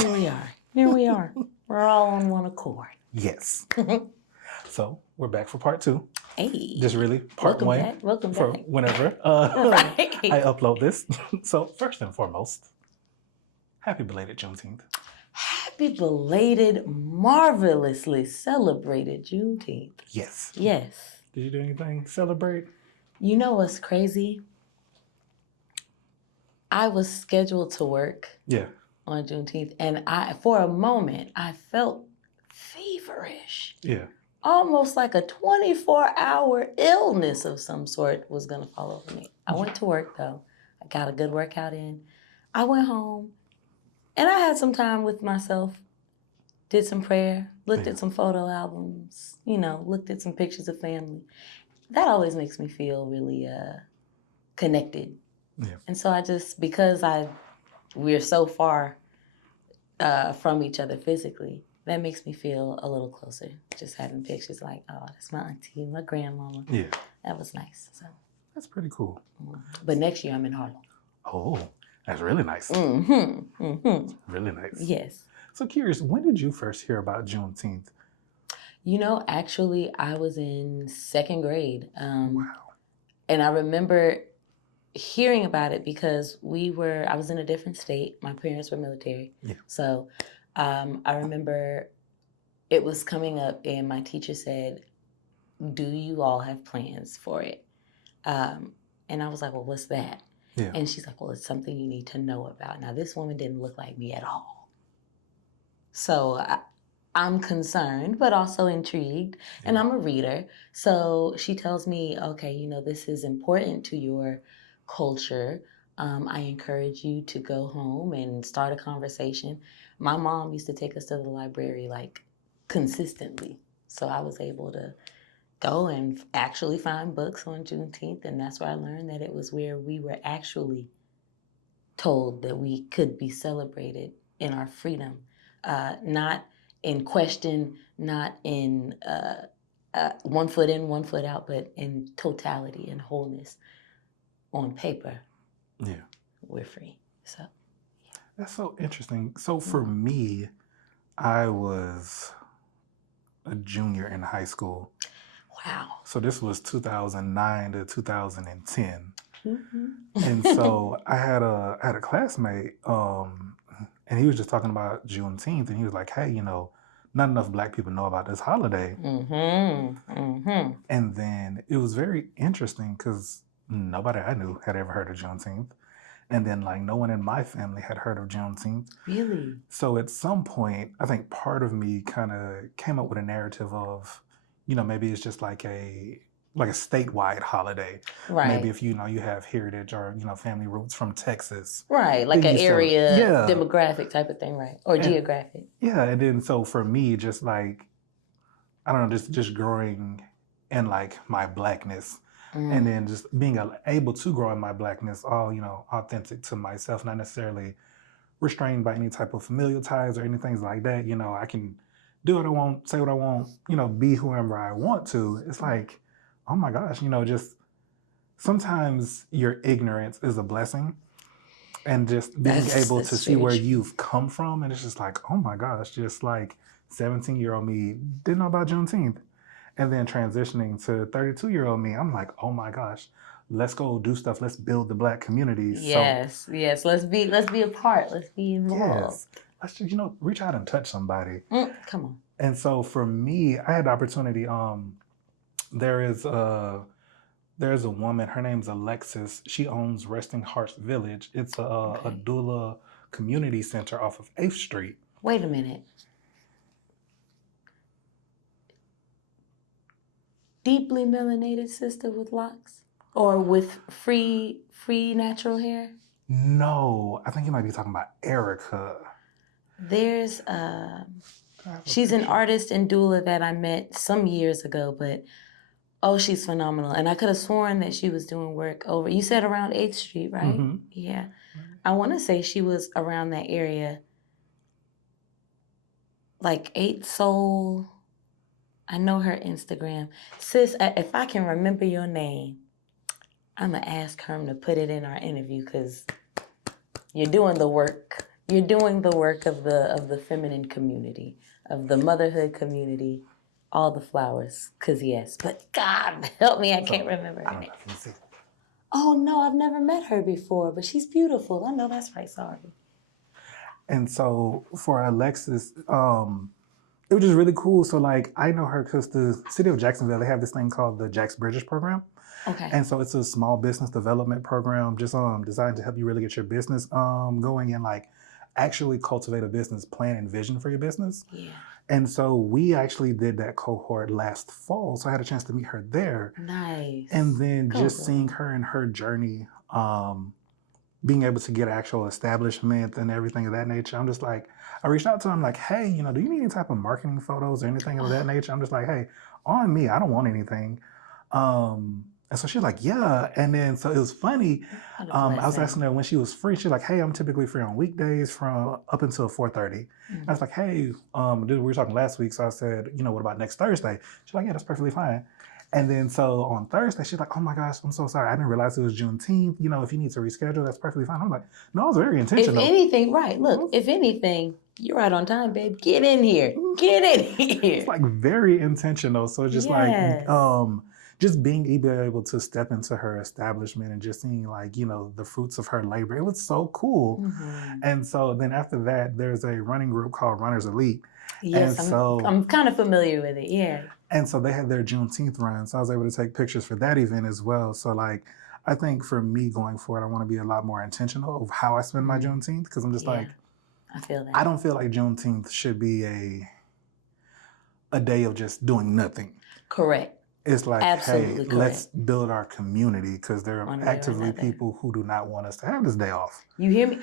Here we are. Here we are. We're all on one accord. Yes. So we're back for part 2. Hey. Just really part Welcome 1 back. Welcome for back. whenever Right. I upload this. So first and foremost, happy belated Juneteenth. Happy belated, marvelously celebrated Juneteenth. Yes. Yes. Did you do anything to celebrate? You know what's crazy? I was scheduled to work on Juneteenth, and for a moment, I felt feverish. Yeah. Almost like a 24-hour illness of some sort was going to fall over me. I went to work, though. I got a good workout in. I went home, and I had some time with myself, did some prayer, looked at some photo albums, looked at some pictures of family. That always makes me feel really connected. Yeah. And so because we're so far from each other physically, that makes me feel a little closer. Just having pictures like, oh, that's my auntie, my grandmama. Yeah. That was nice. So that's pretty cool. But next year I'm in Harlem. Oh, that's really nice. Mm-hmm. Mm-hmm. Really nice. Yes. So curious, when did you first hear about Juneteenth? Actually, I was in 2nd grade. Wow. And I remember hearing about it because I was in a different state. My parents were military. Yeah. So I remember it was coming up and my teacher said, do you all have plans for it? And I was like, well, what's that? Yeah. And she's like, well, it's something you need to know about. Now, this woman didn't look like me at all. So I'm concerned, but also intrigued. Yeah. And I'm a reader. So she tells me, okay, this is important to your culture. I encourage you to go home and start a conversation. My mom used to take us to the library like consistently. So I was able to go and actually find books on Juneteenth. And that's where I learned that it was where we were actually told that we could be celebrated in our freedom. Not in question, not in one foot in, one foot out, but in totality and wholeness. On paper, we're free. So, yeah. That's so interesting. So for me, I was a junior in high school. Wow. So this was 2009 to 2010. Mm-hmm. And so I had a classmate, and he was just talking about Juneteenth, and he was like, hey, not enough Black people know about this holiday. Mm-hmm. Mm-hmm. And then it was very interesting because nobody I knew had ever heard of Juneteenth. And then no one in my family had heard of Juneteenth. Really? So at some point, I think part of me kind of came up with a narrative of, maybe it's just like a statewide holiday. Right. Maybe if you have heritage or family roots from Texas. Right, like an area demographic type of thing, right? Or geographic. Yeah, and then so for me, just I don't know, just growing in my Blackness. And then just being able to grow in my Blackness, all, authentic to myself, not necessarily restrained by any type of familial ties or anything like that. I can do what I want, say what I want, be whoever I want to. It's like, oh my gosh, just sometimes your ignorance is a blessing. And just being able to see where you've come from. And it's just like, oh my gosh, just 17-year-old me didn't know about Juneteenth. And then transitioning to 32-year-old me, I'm like, oh my gosh, let's go do stuff. Let's build the Black community. Yes, yes. Let's be a part. Let's be involved. Yes. Let's just, reach out and touch somebody. Come on. And so for me, I had the opportunity. There's a woman. Her name's Alexis. She owns Resting Hearts Village. It's a doula community center off of 8th Street. Wait a minute. Deeply melanated sister with locks? Or with free natural hair? No, I think you might be talking about Erica. There's she's an artist and doula that I met some years ago, but she's phenomenal. And I could have sworn that she was doing work over, you said around 8th Street, right? Mm-hmm. Yeah. I want to say she was around that area, like 8 Soul. I know her Instagram. Sis, if I can remember your name, I'm going to ask Herm to put it in our interview because you're doing the work. You're doing the work of the feminine community, of the motherhood community, all the flowers. Cause yes, but God help me, I can't remember her name. Oh no, I've never met her before, but she's beautiful. I know that's right. Sorry. And so for Alexis, it was just really cool. So like I know her because the city of Jacksonville, they have this thing called the Jax Bridges program. Okay. And so it's a small business development program just designed to help you really get your business going and like actually cultivate a business plan and vision for your business. Yeah. And so we actually did that cohort last fall. So I had a chance to meet her there. Nice. And then just seeing her and her journey, being able to get actual establishment and everything of that nature. I'm just like, I reached out to her. I'm like, hey, you know, do you need any type of marketing photos or anything of that nature? I'm just like, hey, on me, I don't want anything. And so she's like, yeah. And then, so it was funny. I was asking her when she was free. She's like, hey, I'm typically free on weekdays from up until 4:30. I was like, hey, we were talking last week. So I said, you know, what about next Thursday? She's like, yeah, that's perfectly fine. And then so on Thursday, she's like, oh my gosh, I'm so sorry. I didn't realize it was Juneteenth. You know, if you need to reschedule, that's perfectly fine. I'm like, no, I was very intentional. If anything, right. Look, if anything, you're right on time, babe. Get in here. Get in here. It's like very intentional. So it's just like, just being able to step into her establishment and just seeing like, you know, the fruits of her labor. It was so cool. Mm-hmm. And so then after that, there's a running group called Runners Elite. Yes, I'm kind of familiar with it. Yeah. And so they had their Juneteenth run. So I was able to take pictures for that event as well. So like, I think for me going forward, I want to be a lot more intentional of how I spend my Juneteenth. Cause I'm just like, I feel that. I don't feel like Juneteenth should be a day of just doing nothing. Correct. It's like, absolutely hey, correct. Let's build our community because there are actively people who do not want us to have this day off. You hear me?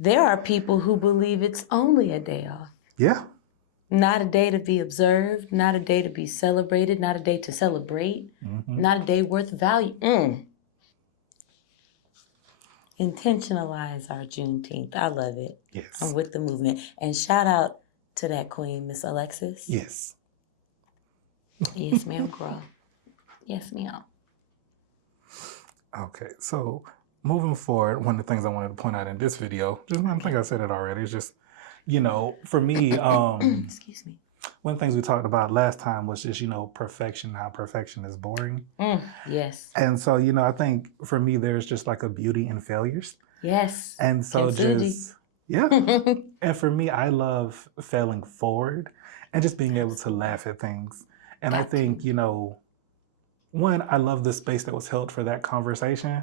There are people who believe it's only a day off. Yeah. Not a day to be observed, not a day to be celebrated, not a day to celebrate, not a day worth value. Intentionalize our Juneteenth. I love it. Yes. I'm with the movement. And shout out to that queen, Miss Alexis. Yes. Yes, ma'am, girl. Yes, ma'am. Okay, so moving forward, one of the things I wanted to point out in this video, I think I said it already, it's just, you know, for me, excuse me. One of the things we talked about last time was just, you know, perfection, how perfection is boring. Yes. And so, you know, I think for me, there's just like a beauty in failures. Yes. And so yeah. And for me, I love failing forward and just being able to laugh at things. And I think, you know, one, I love the space that was held for that conversation.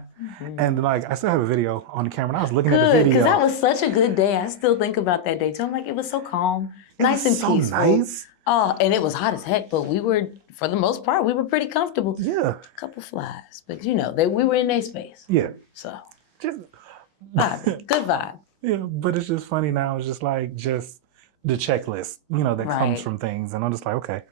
And like, I still have a video on the camera. And I was looking at the video. Because that was such a good day. I still think about that day too. I'm like, it was so calm, nice and peaceful. Nice. Oh, and it was hot as heck, but we were, for the most part, we were pretty comfortable. Yeah. A couple flies, but you know, we were in their space. Yeah. So, just good vibe. Yeah, but it's just funny now. It's just like, just the checklist, you know, that comes from things. And I'm just like, okay,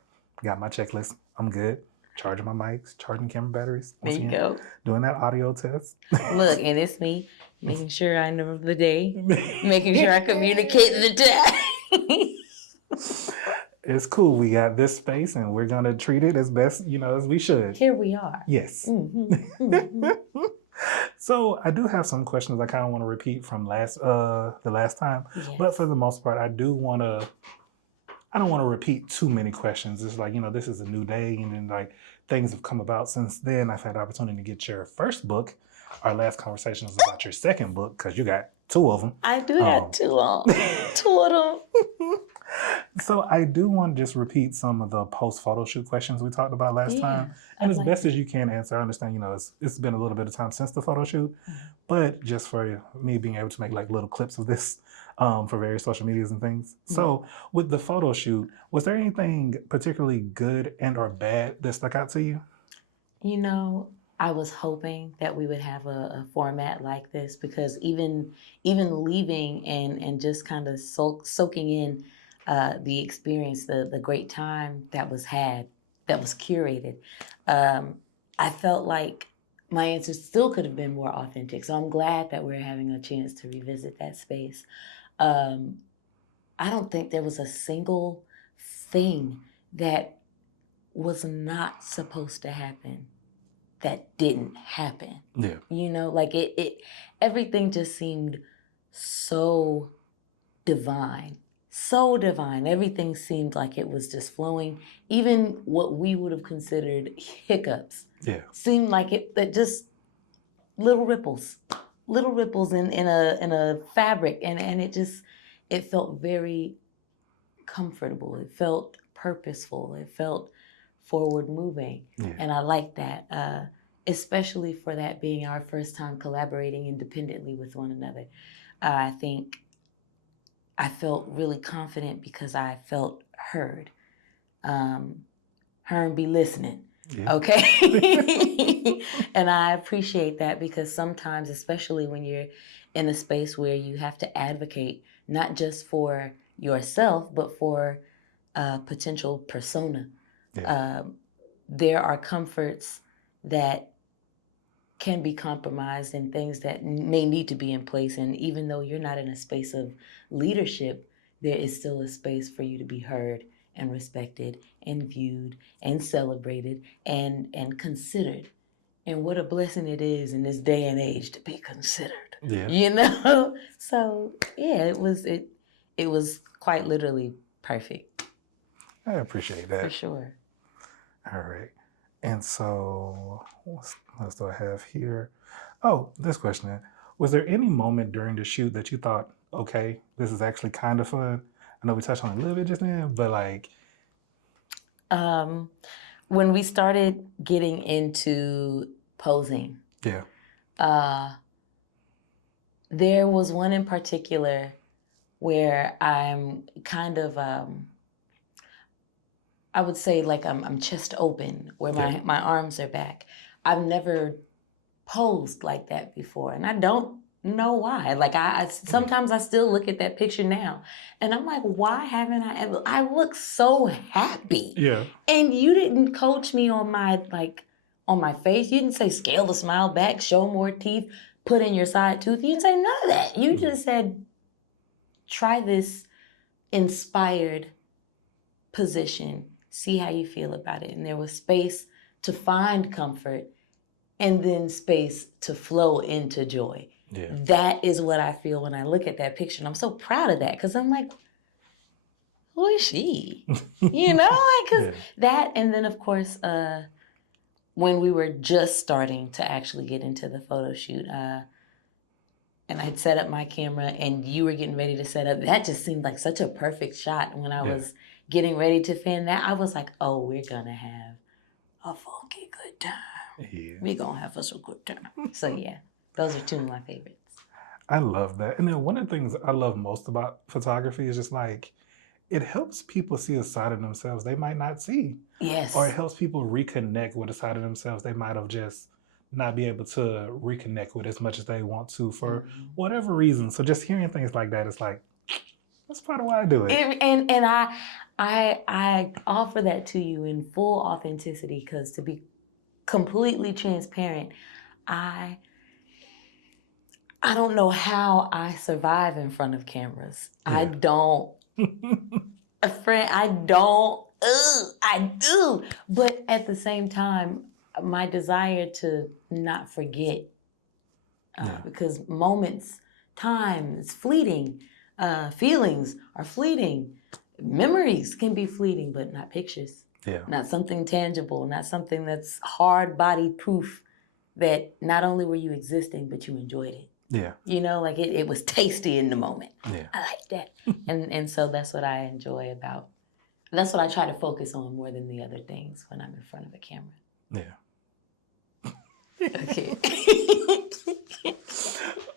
got my checklist. I'm good. Charging my mics, charging camera batteries. There you go. Doing that audio test. Look, and it's me making sure I know the day, making sure I communicate the day. It's cool. We got this space and we're going to treat it as best, you know, as we should. Here we are. Yes. So I do have some questions I kind of want to repeat from the last time. Yes. But for the most part, I don't want to repeat too many questions. It's like, you know, this is a new day and then like things have come about since then. I've had the opportunity to get your first book. Our last conversation was about your second book because you got 2 of them. I do have 2 of them. So I do want to just repeat some of the post-photo shoot questions we talked about last time. And as best as you can answer, I understand, you know, it's been a little bit of time since the photo shoot, but just for me being able to make like little clips of this for various social medias and things. So with the photo shoot, was there anything particularly good and or bad that stuck out to you? You know, I was hoping that we would have a format like this because even leaving and just kind of soaking in the experience, the great time that was had, that was curated, I felt like my answers still could have been more authentic. So I'm glad that we're having a chance to revisit that space. I don't think there was a single thing that was not supposed to happen that didn't happen. Yeah. You know, like it everything just seemed so divine. So divine. Everything seemed like it was just flowing. Even what we would have considered hiccups seemed like that just little ripples in a fabric, and it felt very comfortable. It felt purposeful. It felt forward moving, and I like that, especially for that being our first time collaborating independently with one another. I think I felt really confident because I felt heard. Herm be listening. Okay. And I appreciate that because sometimes, especially when you're in a space where you have to advocate not just for yourself, but for a potential persona, there are comforts that can be compromised and things that may need to be in place. And even though you're not in a space of leadership, there is still a space for you to be heard and respected and viewed and celebrated and considered. And what a blessing it is in this day and age to be considered. You know? So yeah, it was quite literally perfect. I appreciate that. For sure. All right. And so what else do I have here? Oh, this question. Was there any moment during the shoot that you thought, okay, this is actually kind of fun? I know we touched on it a little bit just now, but like when we started getting into posing, there was one in particular where I'm kind of I would say like I'm chest open, where my arms are back. I've never posed like that before, and I don't know why. Like I sometimes I still look at that picture now, and I'm like, why haven't I ever? I look so happy. And you didn't coach me on my face. You didn't say scale the smile back, show more teeth, put in your side tooth. You didn't say none of that. You just said, try this inspired position. See how you feel about it. And there was space to find comfort and then space to flow into joy. That is what I feel when I look at that picture. And I'm so proud of that because I'm like, who is she? You know, like, because that, and then of course, when we were just starting to actually get into the photo shoot, and I'd set up my camera and you were getting ready to set up, that just seemed like such a perfect shot. When I was getting ready to film that, I was like, oh, we're gonna have a funky good time. We're gonna have us a good time. So yeah, those are two of my favorites. I love that. And then one of the things I love most about photography is just like, it helps people see a side of themselves they might not see. Or it helps people reconnect with a side of themselves they might have just not be able to reconnect with as much as they want to for whatever reason. So just hearing things like that, it's like, that's part of why I do it. And I offer that to you in full authenticity because, to be completely transparent, I don't know how I survive in front of cameras. I don't. I do. But at the same time, my desire to not forget, because moments, time is fleeting, feelings are fleeting, memories can be fleeting, but not pictures. Not something tangible, not something that's hard body proof that not only were you existing, but you enjoyed it. You know, like it was tasty in the moment. I like that. And so that's what I enjoy about, that's what I try to focus on more than the other things when I'm in front of a camera. Okay.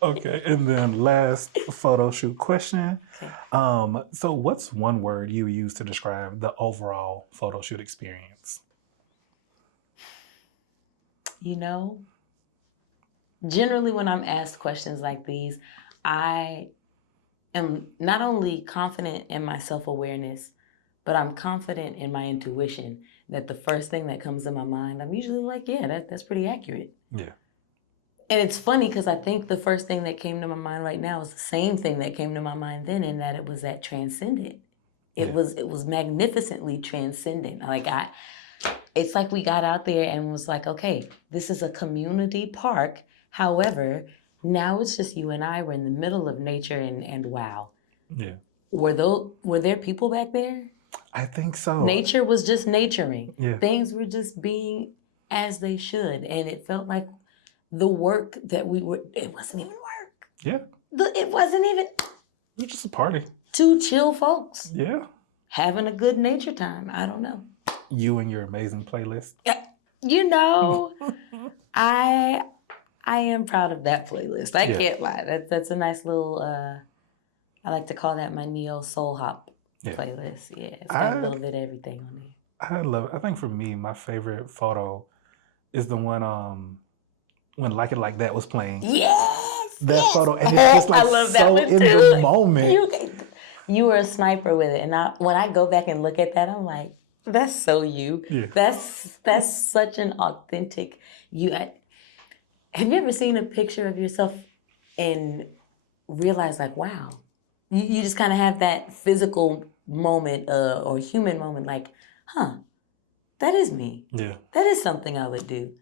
Okay, and then last photo shoot question. So what's one word you use to describe the overall photo shoot experience? You know, generally when I'm asked questions like these, I am not only confident in my self-awareness, but I'm confident in my intuition that the first thing that comes to my mind, I'm usually like, yeah, that's pretty accurate. And it's funny because I think the first thing that came to my mind right now is the same thing that came to my mind then, in that it was that transcendent. It was magnificently transcendent. Like it's like we got out there and was like, okay, this is a community park. However, now it's just you and I. We're in the middle of nature, and wow, Yeah. Were there people back there? I think so. Nature was just naturing. Yeah. Things were just being as they should. And it felt like the work that it wasn't even work. Yeah. It wasn't even. It was just a party. Two chill folks. Yeah. Having a good nature time. I don't know. You and your amazing playlist. You know, I am proud of that playlist. I can't lie. That's a nice little, I like to call that my neo soul hop playlist. Yeah, it's got a little bit of everything on there. I love it. I think for me, my favorite photo is the one when Like It Like That was playing. Yes! That photo. And it's just like I love so that one in too. the moment. You were a sniper with it. And when I go back and look at that, I'm like, that's so you. Yeah. That's such an authentic you. Have you ever seen a picture of yourself and realize like, wow, you just kind of have that physical moment or human moment like, huh, that is me. Yeah. That is something I would do.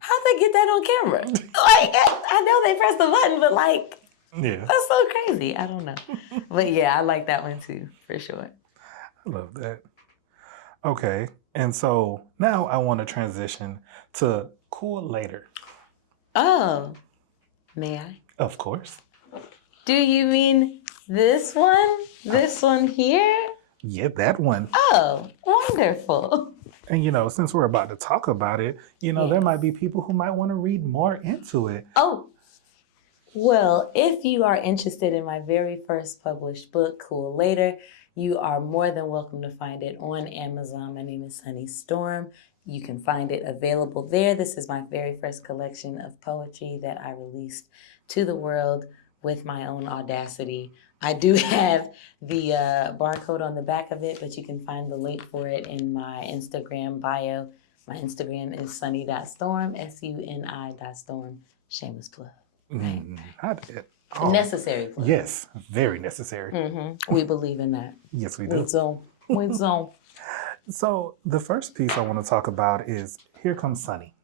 How'd they get that on camera? Like, I know they pressed the button, but like, yeah, that's so crazy. I don't know. But yeah, I like that one too, for sure. I love that. Okay. And so now I want to transition to Cool Later. Oh, may I? Of course. Do you mean this one? This one here? Yeah, that one. Oh, wonderful. And, since we're about to talk about it, there might be people who might want to read more into it. Oh, well, if you are interested in my very first published book, Cool Later, you are more than welcome to find it on Amazon. My name is Suni Storm. You can find it available there. This is my very first collection of poetry that I released to the world with my own audacity. I do have the barcode on the back of it, but you can find the link for it in my Instagram bio. My Instagram is sunny.storm, SUNI.storm. Shameless plug. Right? I did. Oh, necessary plug. Yes, very necessary. Mm-hmm. We believe in that. Yes, we do. We zone. So the first piece I want to talk about is Here Comes Sunny.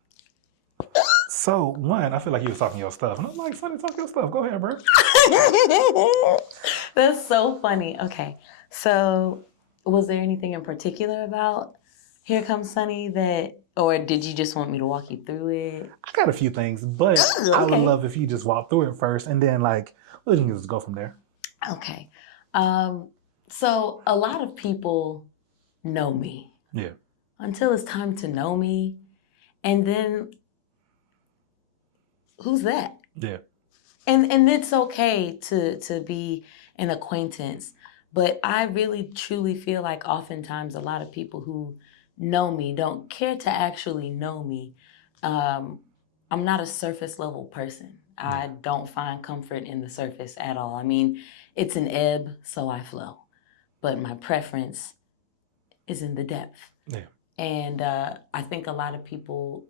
So one, I feel like you was talking your stuff. And I'm like, Sunny, talk your stuff. Go ahead, bro. That's so funny. Okay. So was there anything in particular about Here Comes Sunny or did you just want me to walk you through it? I got a few things, but I would love if you just walk through it first and then we can just go from there. Okay. So a lot of people know me. Yeah. Until it's time to know me. And then who's that? Yeah. And it's okay to be an acquaintance. But I really truly feel like oftentimes a lot of people who know me don't care to actually know me. I'm not a surface level person. Yeah. I don't find comfort in the surface at all. I mean, it's an ebb, so I flow. But my preference is in the depth. Yeah. And I think a lot of people,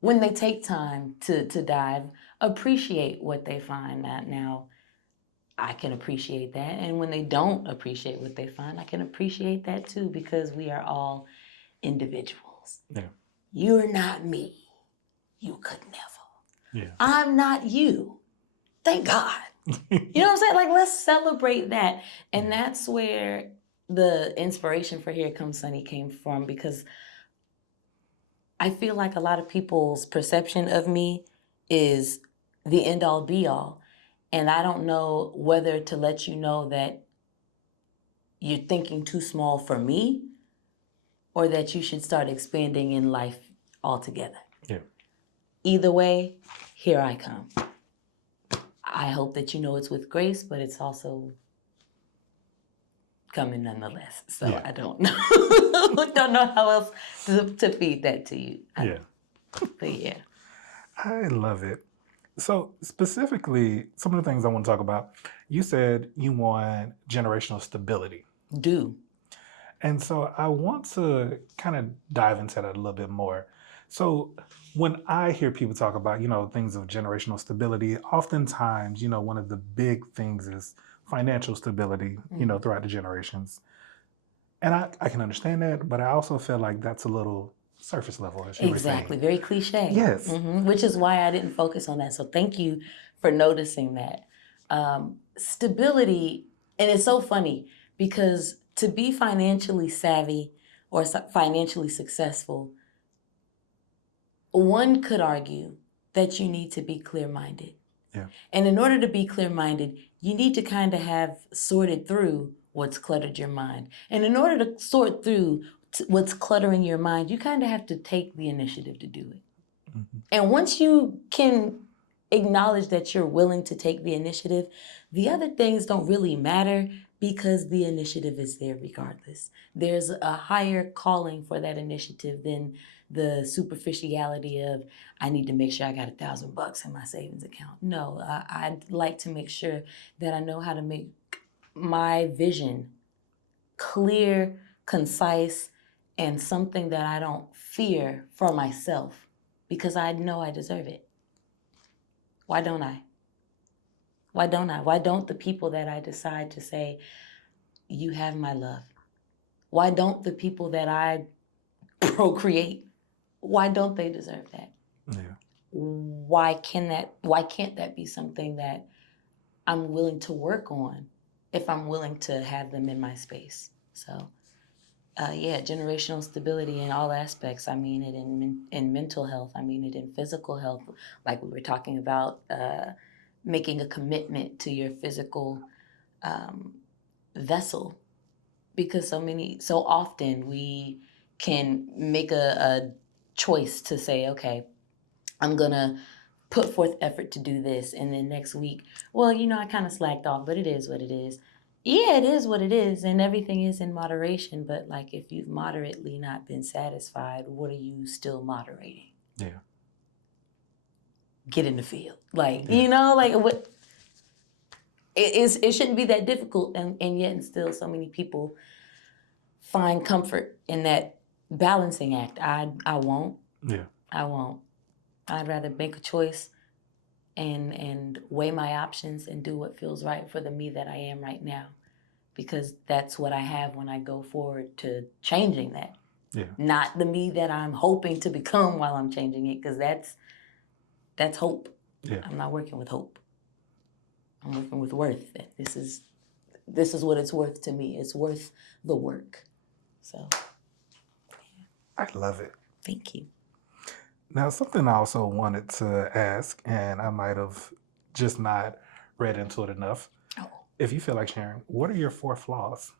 when they take time to dive, appreciate what they find. Now, I can appreciate that. And when they don't appreciate what they find, I can appreciate that too, because we are all individuals. Yeah. You're not me. You could never. Yeah. I'm not you. Thank God. You know what I'm saying? Like, let's celebrate that. And that's where the inspiration for Here Comes Sunny came from, because I feel like a lot of people's perception of me is the end all be all. And I don't know whether to let you know that you're thinking too small for me or that you should start expanding in life altogether. Yeah. Either way, here I come. I hope that you know it's with grace, but it's also coming nonetheless. So yeah. I don't know. Don't know how else to feed that to you. But yeah. I love it. So specifically, some of the things I want to talk about, you said you want generational stability. Do. And so I want to kind of dive into that a little bit more. So when I hear people talk about, things of generational stability, oftentimes, one of the big things is financial stability, throughout the generations. And I can understand that, but I also feel like that's a little surface level, as you were saying. Exactly. Very cliche. Yes. Mm-hmm. Which is why I didn't focus on that. So thank you for noticing that. Stability, and it's so funny because to be financially savvy or financially successful, one could argue that you need to be clear-minded. Yeah. And in order to be clear-minded, you need to kind of have sorted through what's cluttered your mind. And in order to sort through what's cluttering your mind, you kind of have to take the initiative to do it. Mm-hmm. And once you can acknowledge that you're willing to take the initiative, the other things don't really matter because the initiative is there regardless. There's a higher calling for that initiative than the superficiality of, I need to make sure I got $1,000 in my savings account. No, I'd like to make sure that I know how to make my vision clear, concise, and something that I don't fear for myself because I know I deserve it. Why don't I? Why don't I? Why don't the people that I decide to say, you have my love? Why don't the people that I procreate, why don't they deserve that? Yeah. Why can't that be something that I'm willing to work on if I'm willing to have them in my space? So generational stability in all aspects. I mean it in mental health. I mean it in physical health, like we were talking about, making a commitment to your physical vessel, because so often we can make a choice to say, okay, I'm gonna put forth effort to do this, and then next week, well, I kind of slacked off, but it is what it is. Yeah, it is what it is, and everything is in moderation, but like if you've moderately not been satisfied, what are you still moderating? Yeah. Get in the field. Like, Yeah. what it shouldn't be that difficult, and yet and still so many people find comfort in that balancing act. I won't. Yeah. I won't. I'd rather make a choice and weigh my options and do what feels right for the me that I am right now, because that's what I have when I go forward to changing that. Yeah. Not the me that I'm hoping to become while I'm changing it, because that's hope. Yeah. I'm not working with hope. I'm working with worth. This is what it's worth to me. It's worth the work. So I love it. thank you. Now, something I also wanted to ask, and I might have just not read into it enough. Oh. If you feel like sharing, what are your 4 flaws?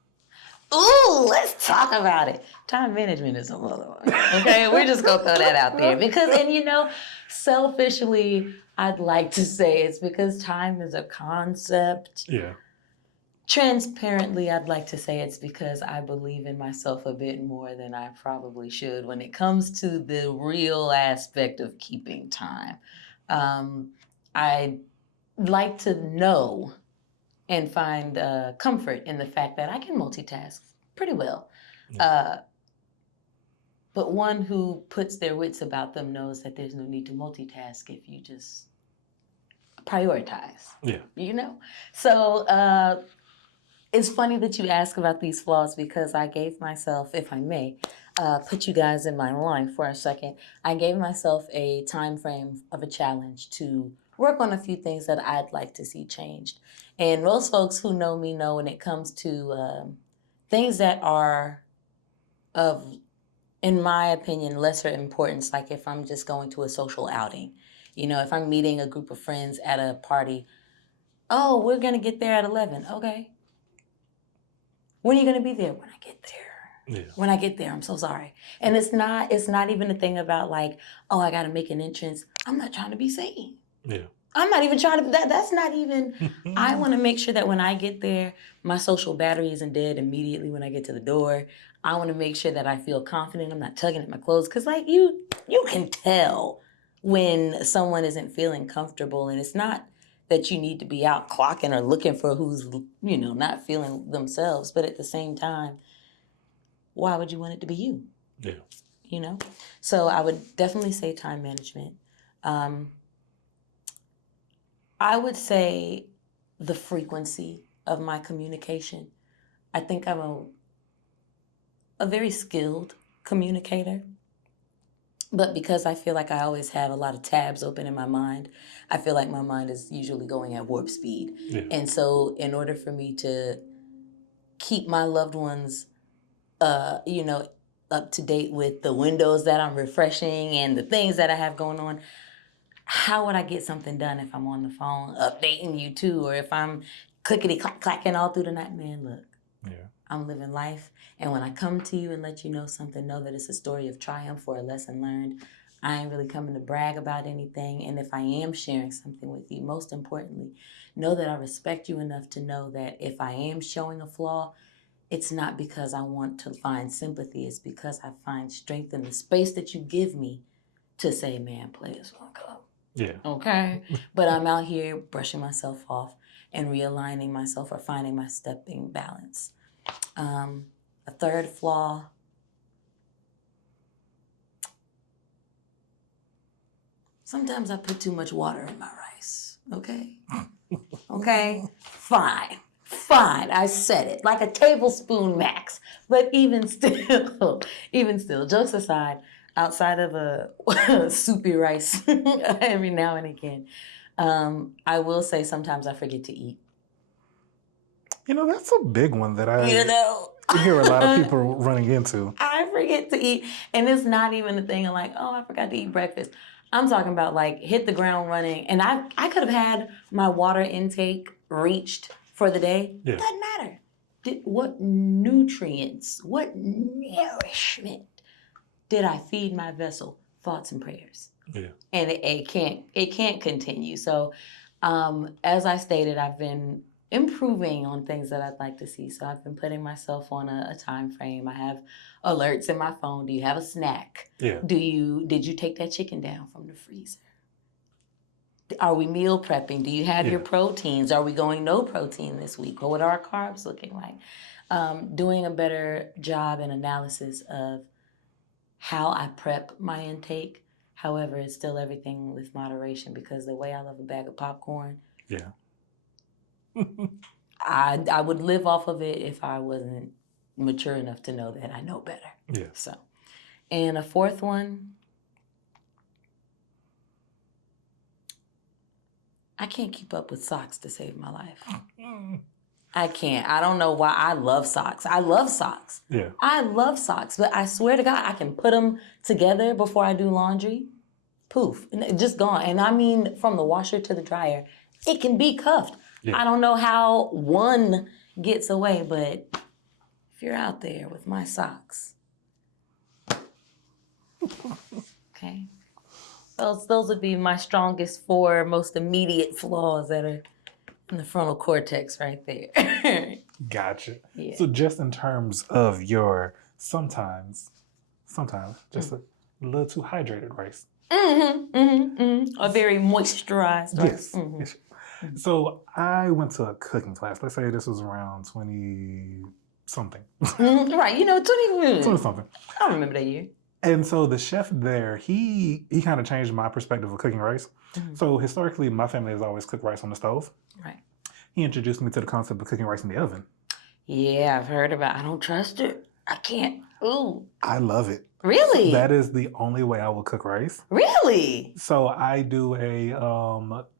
Ooh, let's talk about it. Time management is a mother one. Okay, we're just gonna throw that out there because, and selfishly, I'd like to say it's because time is a concept. Yeah. Transparently, I'd like to say it's because I believe in myself a bit more than I probably should when it comes to the real aspect of keeping time. I like to know and find comfort in the fact that I can multitask pretty well. Yeah. But one who puts their wits about them knows that there's no need to multitask if you just prioritize. Yeah. So it's funny that you ask about these flaws, because I gave myself, if I may, put you guys in my line for a second. I gave myself a time frame of a challenge to work on a few things that I'd like to see changed. And most folks who know me know when it comes to things that are of, in my opinion, lesser importance, like if I'm just going to a social outing, if I'm meeting a group of friends at a party, oh, we're going to get there at 11. Okay. When are you going to be there? When I get there. Yeah. When I get there, I'm so sorry. And it's not even a thing about like, oh, I got to make an entrance. I'm not trying to be seen. Yeah. I'm not even trying to, that's not even, I want to make sure that when I get there, my social battery isn't dead immediately when I get to the door. I want to make sure that I feel confident. I'm not tugging at my clothes, because like you can tell when someone isn't feeling comfortable, and it's not that you need to be out clocking or looking for who's, not feeling themselves. But at the same time, why would you want it to be you? Yeah. So I would definitely say time management. I would say the frequency of my communication. I think I'm a very skilled communicator. But because I feel like I always have a lot of tabs open in my mind, I feel like my mind is usually going at warp speed. Yeah. And so in order for me to keep my loved ones, you know, up to date with the windows that I'm refreshing and the things that I have going on, how would I get something done if I'm on the phone updating you too, or if I'm clickety clacking all through the night? Man, look, Yeah. I'm living life, and when I come to you and let you know something, know that it's a story of triumph or a lesson learned. I ain't really coming to brag about anything, and if I am sharing something with you, most importantly, know that I respect you enough to know that if I am showing a flaw, it's not because I want to find sympathy, it's because I find strength in the space that you give me to say, man, players won't come. Yeah. Okay. But I'm out here brushing myself off and realigning myself or finding my stepping balance. A third flaw. Sometimes I put too much water in my rice. Okay. Okay. Fine. Fine. I said it. Like a tablespoon max. But even still, jokes aside, outside of a soupy rice every now and again, I will say sometimes I forget to eat. You know, that's a big one that I hear a lot of people running into. I forget to eat. And it's not even a thing of like, oh, I forgot to eat breakfast. I'm talking about like hit the ground running. And I could have had my water intake reached for the day. Yeah. Doesn't matter. What nutrients, what nourishment did I feed my vessel? Thoughts and prayers. Yeah. And it can't continue. So as I stated, I've been improving on things that I'd like to see. So I've been putting myself on a time frame. I have alerts in my phone. Do you have a snack? Yeah. Did you take that chicken down from the freezer? Are we meal prepping? Do you have your proteins? Are we going no protein this week? Or what are our carbs looking like? Doing a better job and analysis of how I prep my intake. However, it's still everything with moderation because the way I love a bag of popcorn, Yeah. I would live off of it if I wasn't mature enough to know that I know better. Yeah. So, and a fourth one, I can't keep up with socks to save my life. I can't. I don't know why. I love socks. I love socks. Yeah. I love socks, but I swear to God, I can put them together before I do laundry. Poof, and just gone. And I mean, from the washer to the dryer, it can be cuffed. Yeah. I don't know how one gets away, but if you're out there with my socks, okay, those would be my strongest four, most immediate flaws that are in the frontal cortex right there. Gotcha. Yeah. So just in terms of your sometimes just a little too hydrated rice. A very moisturized rice. Yes. Yes. So I went to a cooking class. Let's say this was around 20 something. Right, 20 something. I don't remember that year. And so the chef there, he kind of changed my perspective of cooking rice. So historically, my family has always cooked rice on the stove. Right. He introduced me to the concept of cooking rice in the oven. Yeah, I've heard about it. I don't trust it. I can't. Ooh. I love it. Really? So that is the only way I will cook rice. Really? So I do a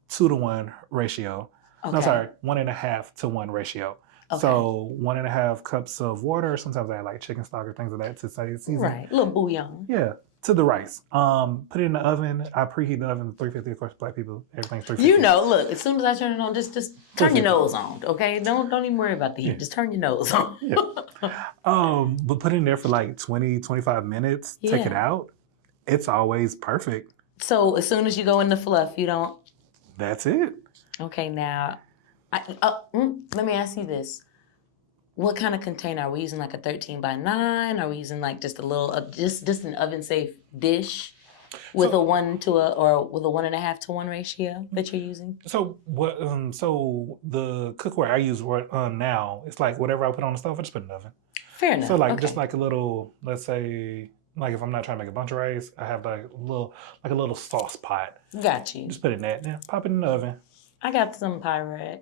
2-to-1 ratio. Okay. No, sorry, 1.5 to 1 ratio. Okay. So 1.5 cups of water. Sometimes I add like chicken stock or things like that to say season. Right, a little bouillon. Yeah, to the rice. Put it in the oven. I preheat the oven to 350. Of course, black people, everything's 350. Look, as soon as I turn it on, just turn your nose on, okay? Don't even worry about the heat. Yeah. Just turn your nose on. Yeah. But put it in there for like 20, 25 minutes. Yeah. Take it out. It's always perfect. So as soon as you go into fluff, you don't. That's it. Okay, now, let me ask you this. What kind of container? Are we using like a 13x9? Are we using like just a little, just an oven safe dish with a 1.5 to 1 ratio that you're using? So what? So the cookware I use now, it's like whatever I put on the stove, I just put in the oven. Fair enough. So like okay. just like a little, let's say, like if I'm not trying to make a bunch of rice, I have like a little sauce pot. Got you. Just put it in that. Yeah, pop it in the oven. I got some Pyrex.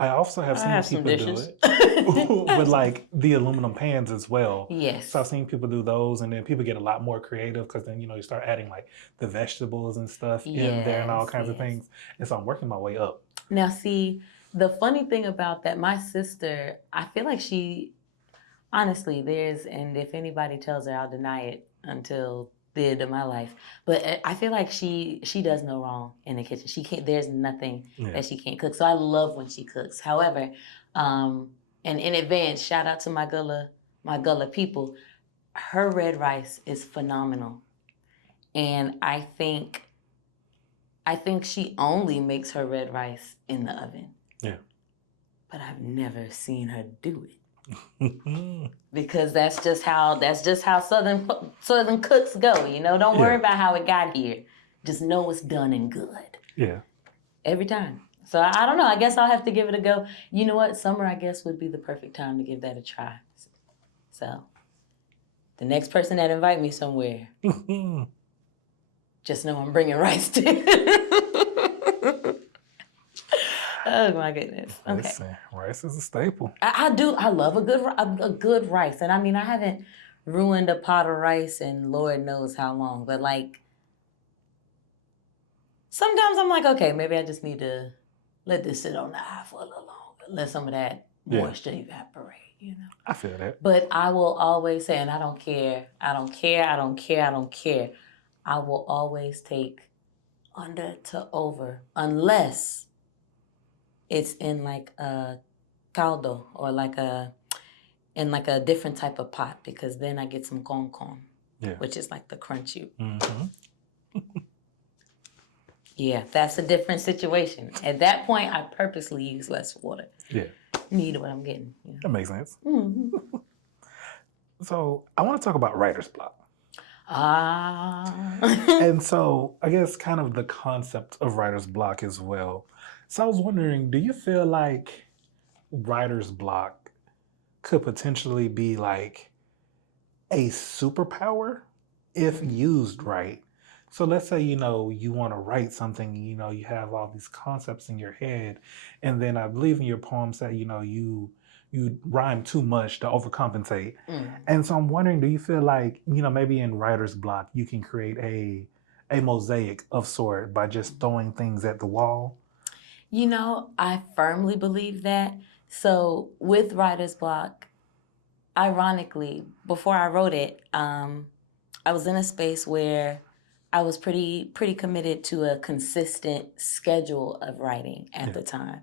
I also have I seen have some people do dishes. it with like the aluminum pans as well. Yes. So I've seen people do those, and then people get a lot more creative because then you start adding like the vegetables and stuff in there and all Yes, kinds of yes. things. And so I'm working my way up. Now, see, the funny thing about that, my sister, I feel like she, honestly, and if anybody tells her, I'll deny it until the end of my life. But I feel like she does no wrong in the kitchen. She can't. There's nothing Yeah. that she can't cook. So I love when she cooks. However, and in advance, shout out to my Gullah people. Her red rice is phenomenal, and I think she only makes her red rice in the oven. Yeah. But I've never seen her do it. Because that's just how southern cooks go, Don't worry about how it got here. Just know it's done and good. Yeah. Every time. So I don't know. I guess I'll have to give it a go. You know what? Summer, I guess, would be the perfect time to give that a try. So the next person that invite me somewhere, just know I'm bringing rice to. Oh my goodness. Okay. Listen, rice is a staple. I do. I love a good rice, and I mean I haven't ruined a pot of rice in Lord knows how long. But like sometimes I'm like, okay, maybe I just need to let this sit on the eye for a little longer, let some of that moisture evaporate. I feel that. But I will always say, and I don't care. I will always take under to over unless it's in like a caldo or in like a different type of pot, because then I get some con, which is like the crunchy. Mm-hmm. Yeah, that's a different situation. At that point, I purposely use less water. Yeah. Need what I'm getting. That makes sense. Mm-hmm. So I want to talk about writer's block. Ah. And so I guess kind of the concept of writer's block as well. So I was wondering, do you feel like writer's block could potentially be like a superpower if used right? So let's say, you want to write something, you have all these concepts in your head, and then I believe in your poems that, you rhyme too much to overcompensate. And so I'm wondering, do you feel like, maybe in writer's block, you can create a mosaic of sort by just throwing things at the wall? I firmly believe that. So with writer's block, ironically, before I wrote it, I was in a space where I was pretty committed to a consistent schedule of writing at the time,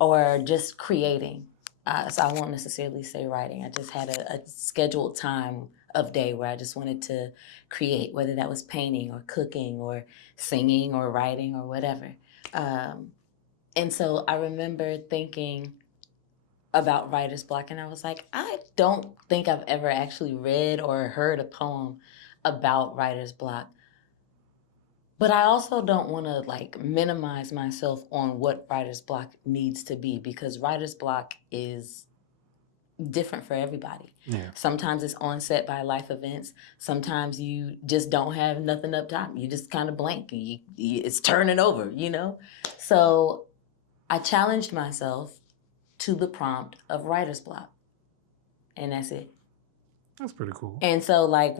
or just creating. So I won't necessarily say writing. I just had a scheduled time of day where I just wanted to create, whether that was painting or cooking or singing or writing or whatever. And so I remember thinking about writer's block, and I was like, I don't think I've ever actually read or heard a poem about writer's block. But I also don't want to like minimize myself on what writer's block needs to be, because writer's block is different for everybody. Yeah. Sometimes it's onset by life events. Sometimes you just don't have nothing up top. You just kind of blank. It's turning over, So I challenged myself to the prompt of writer's block. And that's it. That's pretty cool. And so like,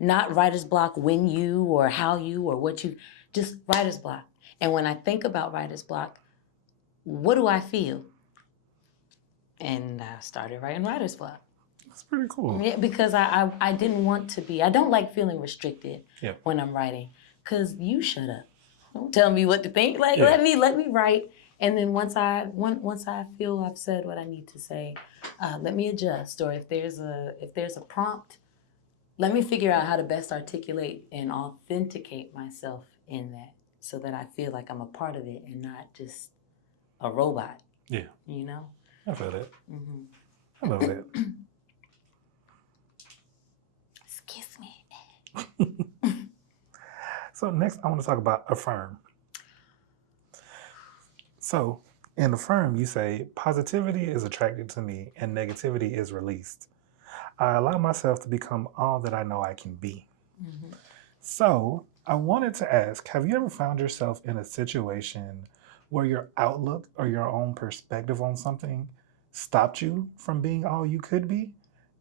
not writer's block when you or how you or what you, just writer's block. And when I think about writer's block, what do I feel? And I started writing writer's block. That's pretty cool. Yeah, because I didn't want to be, I don't like feeling restricted when I'm writing. Because you shut up. Don't tell me what to think. Like, let me write. And then once I feel I've said what I need to say, let me adjust. Or if there's a prompt, let me figure out how to best articulate and authenticate myself in that, so that I feel like I'm a part of it and not just a robot. Yeah. I feel that. Mm-hmm. I love that. Excuse me. So next, I want to talk about affirm. So in affirm, you say, positivity is attracted to me and negativity is released. I allow myself to become all that I know I can be. Mm-hmm. So I wanted to ask, have you ever found yourself in a situation where your outlook or your own perspective on something stopped you from being all you could be?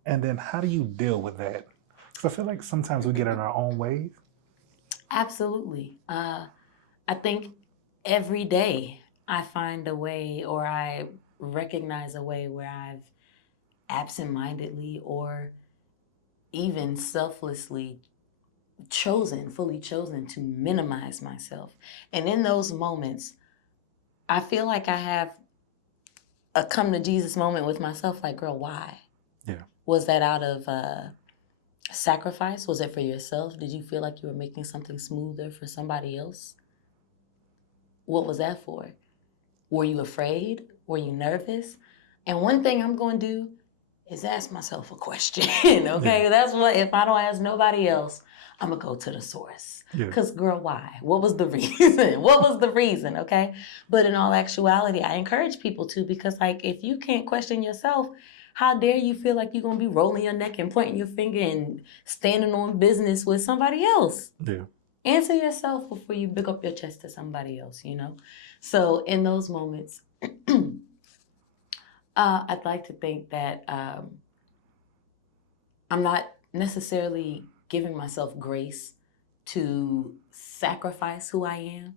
And then how do you deal with that? Because I feel like sometimes we get in our own ways. Absolutely. I think every day I find a way or I recognize a way where I've absentmindedly or even selflessly fully chosen to minimize myself. And in those moments, I feel like I have a come to Jesus moment with myself like, girl, why? Yeah. Was that out of sacrifice? Was it for yourself? Did you feel like you were making something smoother for somebody else? What was that for? Were you afraid? Were you nervous? And one thing I'm going to do is ask myself a question, okay? Yeah. That's what, if I don't ask nobody else, I'm going to go to the source. Yeah. Because, girl, why? What was the reason? What was the reason, okay? But in all actuality, I encourage people to, because, like, if you can't question yourself, how dare you feel like you're going to be rolling your neck and pointing your finger and standing on business with somebody else? Yeah. Answer yourself before you big up your chest to somebody else, So in those moments, I'd like to think that I'm not necessarily giving myself grace to sacrifice who I am,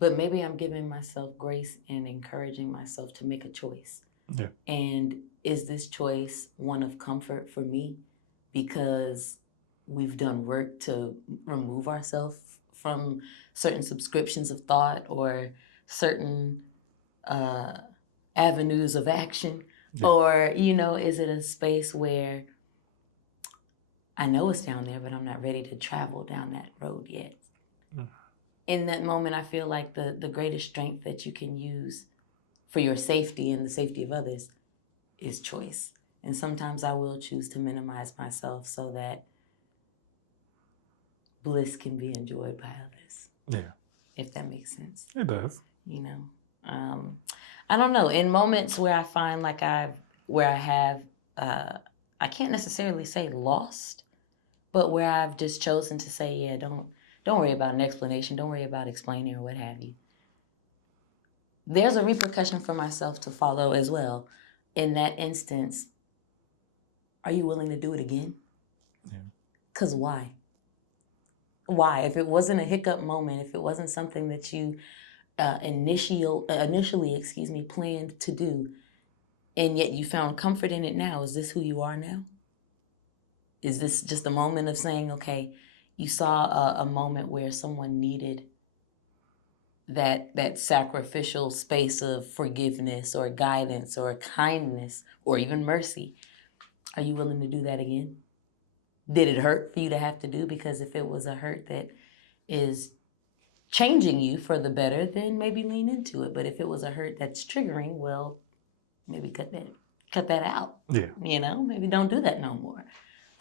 but maybe I'm giving myself grace and encouraging myself to make a choice. Yeah. And is this choice one of comfort for me because we've done work to remove ourselves from certain subscriptions of thought or certain avenues of action? Yeah. Or, is it a space where I know it's down there, but I'm not ready to travel down that road yet? Mm. In that moment, I feel like the greatest strength that you can use for your safety and the safety of others is choice. And sometimes I will choose to minimize myself so that bliss can be enjoyed by others. Yeah. If that makes sense. It does. I don't know. In moments where I find like I have, I can't necessarily say lost, but where I've just chosen to say, yeah, don't worry about an explanation. Don't worry about explaining or what have you. There's a repercussion for myself to follow as well. In that instance, are you willing to do it again? Yeah. Because why? Why? If it wasn't a hiccup moment, if it wasn't something that you initially planned to do, and yet you found comfort in it now, is this who you are now? Is this just a moment of saying, okay, you saw a moment where someone needed that sacrificial space of forgiveness or guidance or kindness or even mercy? Are you willing to do that again? Did it hurt for you to have to do? Because if it was a hurt that is changing you for the better, then maybe lean into it. But if it was a hurt that's triggering, well, maybe cut that out. Yeah. Maybe don't do that no more.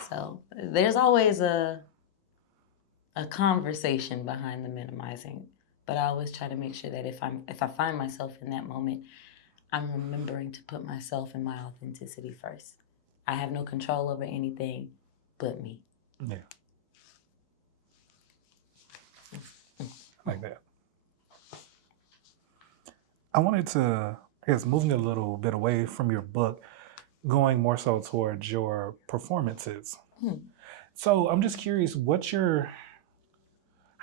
So there's always a conversation behind the minimizing, but I always try to make sure that if I find myself in that moment, I'm remembering to put myself and my authenticity first. I have no control over anything but me. Yeah. Like that. I wanted to, I guess, moving a little bit away from your book, going more so towards your performances. So I'm just curious,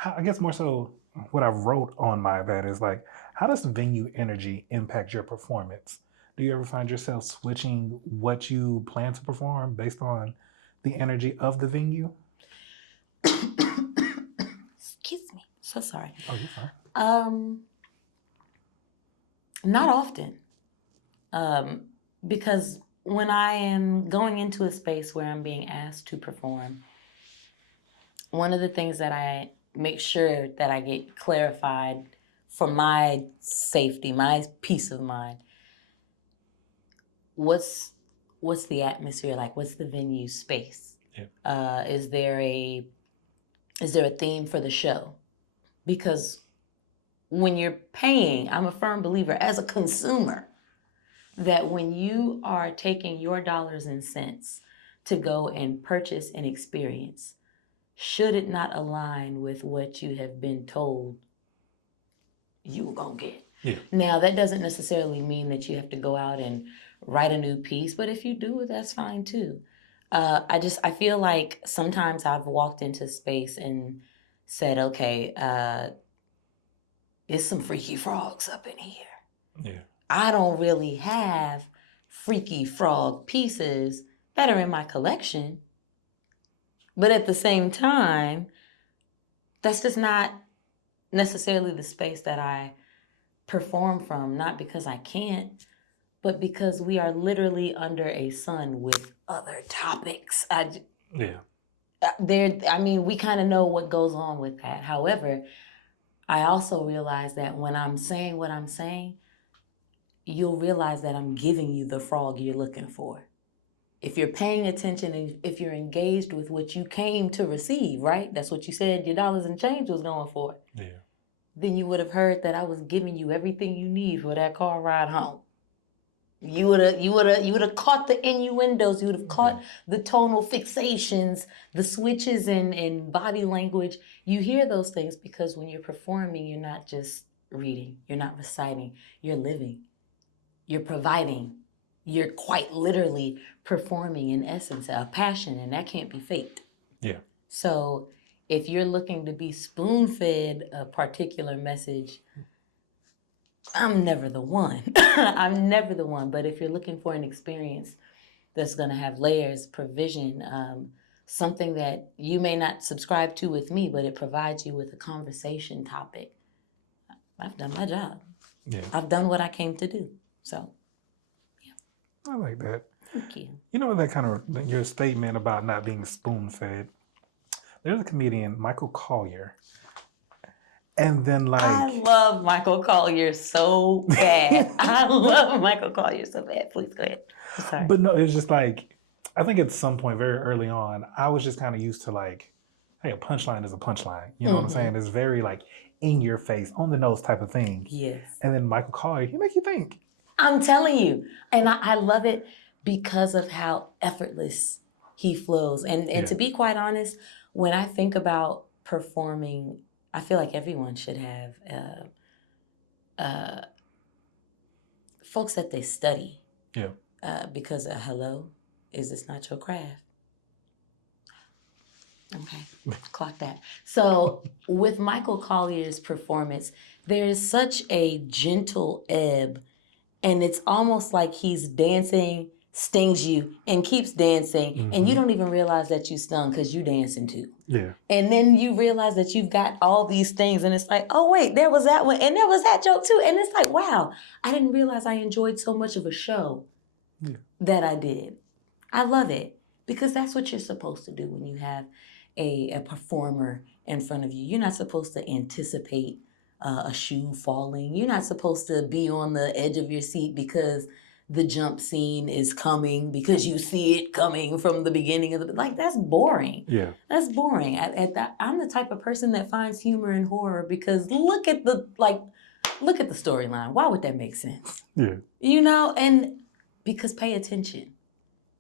I guess more so what I wrote on my that is like, how does venue energy impact your performance? Do you ever find yourself switching what you plan to perform based on the energy of the venue? Excuse me. So sorry. Oh, you're fine. Not often. Because when I am going into a space where I'm being asked to perform, one of the things that I make sure that I get clarified for my safety, my peace of mind, what's the atmosphere like? What's the venue space? Yeah. Is there a theme for the show? Because when you're paying, I'm a firm believer as a consumer that when you are taking your dollars and cents to go and purchase an experience, should it not align with what you have been told you were going to get? Yeah. Now, that doesn't necessarily mean that you have to go out and write a new piece, but if you do, that's fine too. I feel like sometimes I've walked into space and said, okay, there's some freaky frogs up in here. Yeah. I don't really have freaky frog pieces that are in my collection. But at the same time, that's just not necessarily the space that I perform from, not because I can't, but because we are literally under a sun with other topics. Yeah. We kind of know what goes on with that. However, I also realize that when I'm saying what I'm saying, you'll realize that I'm giving you the frog you're looking for. If you're paying attention and if you're engaged with what you came to receive, right? That's what you said your dollars and change was going for. Yeah. Then you would have heard that I was giving you everything you need for that car ride home. You would have caught the innuendos. You would have caught the tonal fixations, the switches in body language. You hear those things because when you're performing, you're not just reading, you're not reciting, you're living, you're providing. You're quite literally performing in essence a passion, and that can't be faked. Yeah. So if you're looking to be spoon-fed a particular message, I'm never the one. I'm never the one. But if you're looking for an experience that's going to have layers, provision, something that you may not subscribe to with me, but it provides you with a conversation topic, I've done my job. Yeah. I've done what I came to do. So, I like that. thank you. You know that kind of your statement about not being spoon-fed. There's a comedian, Michael Collier, and then I love Michael Collier so bad. I love Michael Collier so bad. Please go ahead. I'm sorry. But no, it's just like, I think at some point very early on, I was just kind of used to like, hey, a punchline is a punchline. You know what I'm saying? It's very like in your face, on the nose type of thing. Yes. And then Michael Collier, he make you think. I'm telling you. And I love it because of how effortless he flows. And to be quite honest, when I think about performing, I feel like everyone should have folks that they study. Yeah. Because hello, is this not your craft? Okay, clock that. So with Michael Collier's performance, there is such a gentle ebb, and it's almost like he's dancing, stings you, and keeps dancing, and you don't even realize that you stung because you dancing too. Yeah. And then you realize that you've got all these things, and it's like, oh wait, there was that one, and there was that joke too, and it's like, wow, I didn't realize I enjoyed so much of a show that I did. I love it because that's what you're supposed to do when you have a performer in front of you. You're not supposed to anticipate a shoe falling. You're not supposed to be on the edge of your seat because the jump scene is coming, because you see it coming from the beginning of the, like, that's boring. Yeah. That's boring. I'm the type of person that finds humor in horror because look at the storyline. Why would that make sense? Yeah. You know, and because pay attention.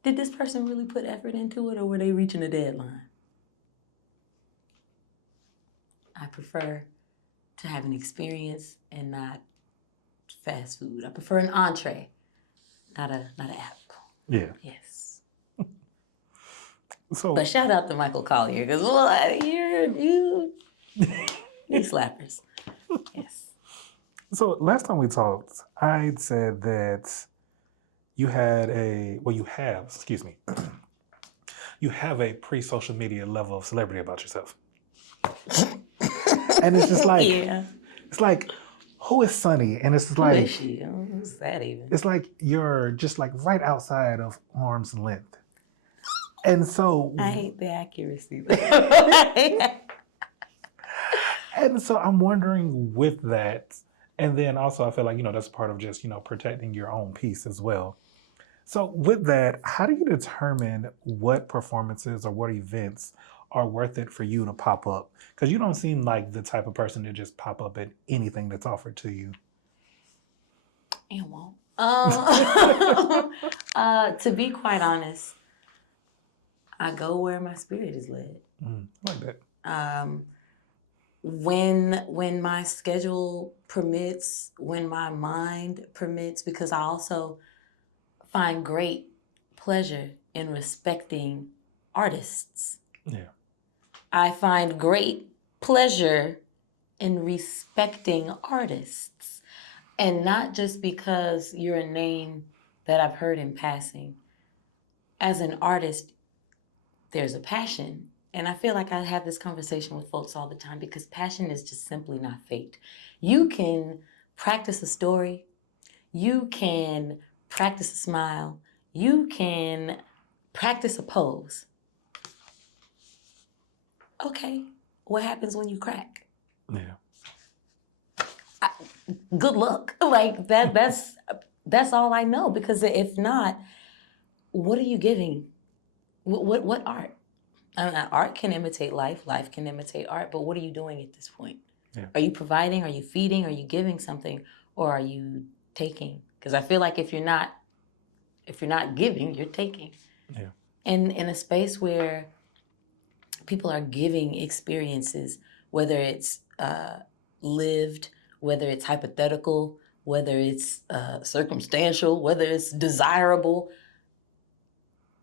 Did this person really put effort into it, or were they reaching a deadline? I prefer to have an experience and not fast food. I prefer an entree, not an app. Yeah. Yes. So, but shout out to Michael Collier because you slappers. Yes. So last time we talked, I said that you have a pre-social media level of celebrity about yourself. And it's just like, it's like, who is Suni? And it's like, who is she? Who's that even? It's like you're just like right outside of arm's length. And so I hate the accuracy. And so I'm wondering with that, and then also I feel like, that's part of just, protecting your own peace as well. So with that, how do you determine what performances or what events are worth it for you to pop up? Because you don't seem like the type of person to just pop up at anything that's offered to you. It won't. To be quite honest, I go where my spirit is led. Like that. when my schedule permits, when my mind permits, because I also find great pleasure in respecting artists. Yeah. I find great pleasure in respecting artists. And not just because you're a name that I've heard in passing. As an artist, there's a passion. And I feel like I have this conversation with folks all the time because passion is just simply not fate. You can practice a story, you can practice a smile, you can practice a pose. Okay, what happens when you crack? Yeah. Good luck. Like that's all I know, because if not, what are you giving? What art? Art can imitate life. Life can imitate art. But what are you doing at this point? Yeah. Are you providing? Are you feeding? Are you giving something? Or are you taking? Because I feel like if you're not giving, you're taking. Yeah. And in a space where people are giving experiences, whether it's lived, whether it's hypothetical, whether it's circumstantial, whether it's desirable,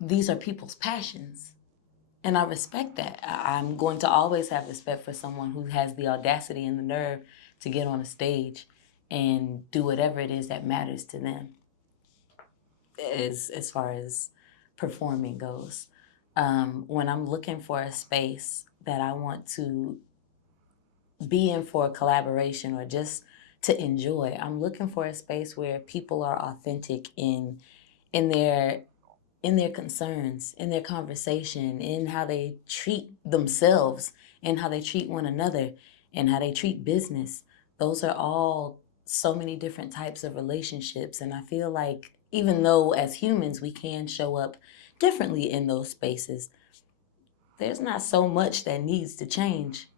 these are people's passions. And I respect that. I'm going to always have respect for someone who has the audacity and the nerve to get on a stage and do whatever it is that matters to them, as far as performing goes. When I'm looking for a space that I want to be in for a collaboration or just to enjoy, I'm looking for a space where people are authentic in their concerns, in their conversation, in how they treat themselves, in how they treat one another, and how they treat business. Those are all so many different types of relationships. And I feel like even though as humans we can show up differently in those spaces, there's not so much that needs to change.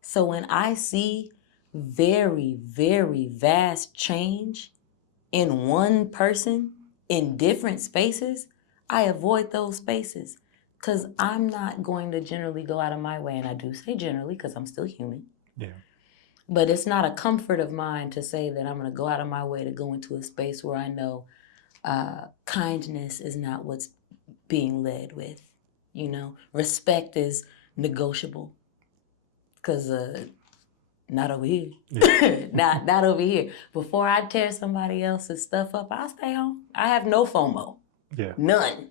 So when I see very, very vast change in one person in different spaces, I avoid those spaces because I'm not going to generally go out of my way. And I do say generally because I'm still human. Yeah. But it's not a comfort of mine to say that I'm going to go out of my way to go into a space where I know kindness is not what's being led with. Respect is negotiable because not over here. Yeah. not over here. Before I tear somebody else's stuff up, I'll stay home. I have no FOMO. Yeah. None.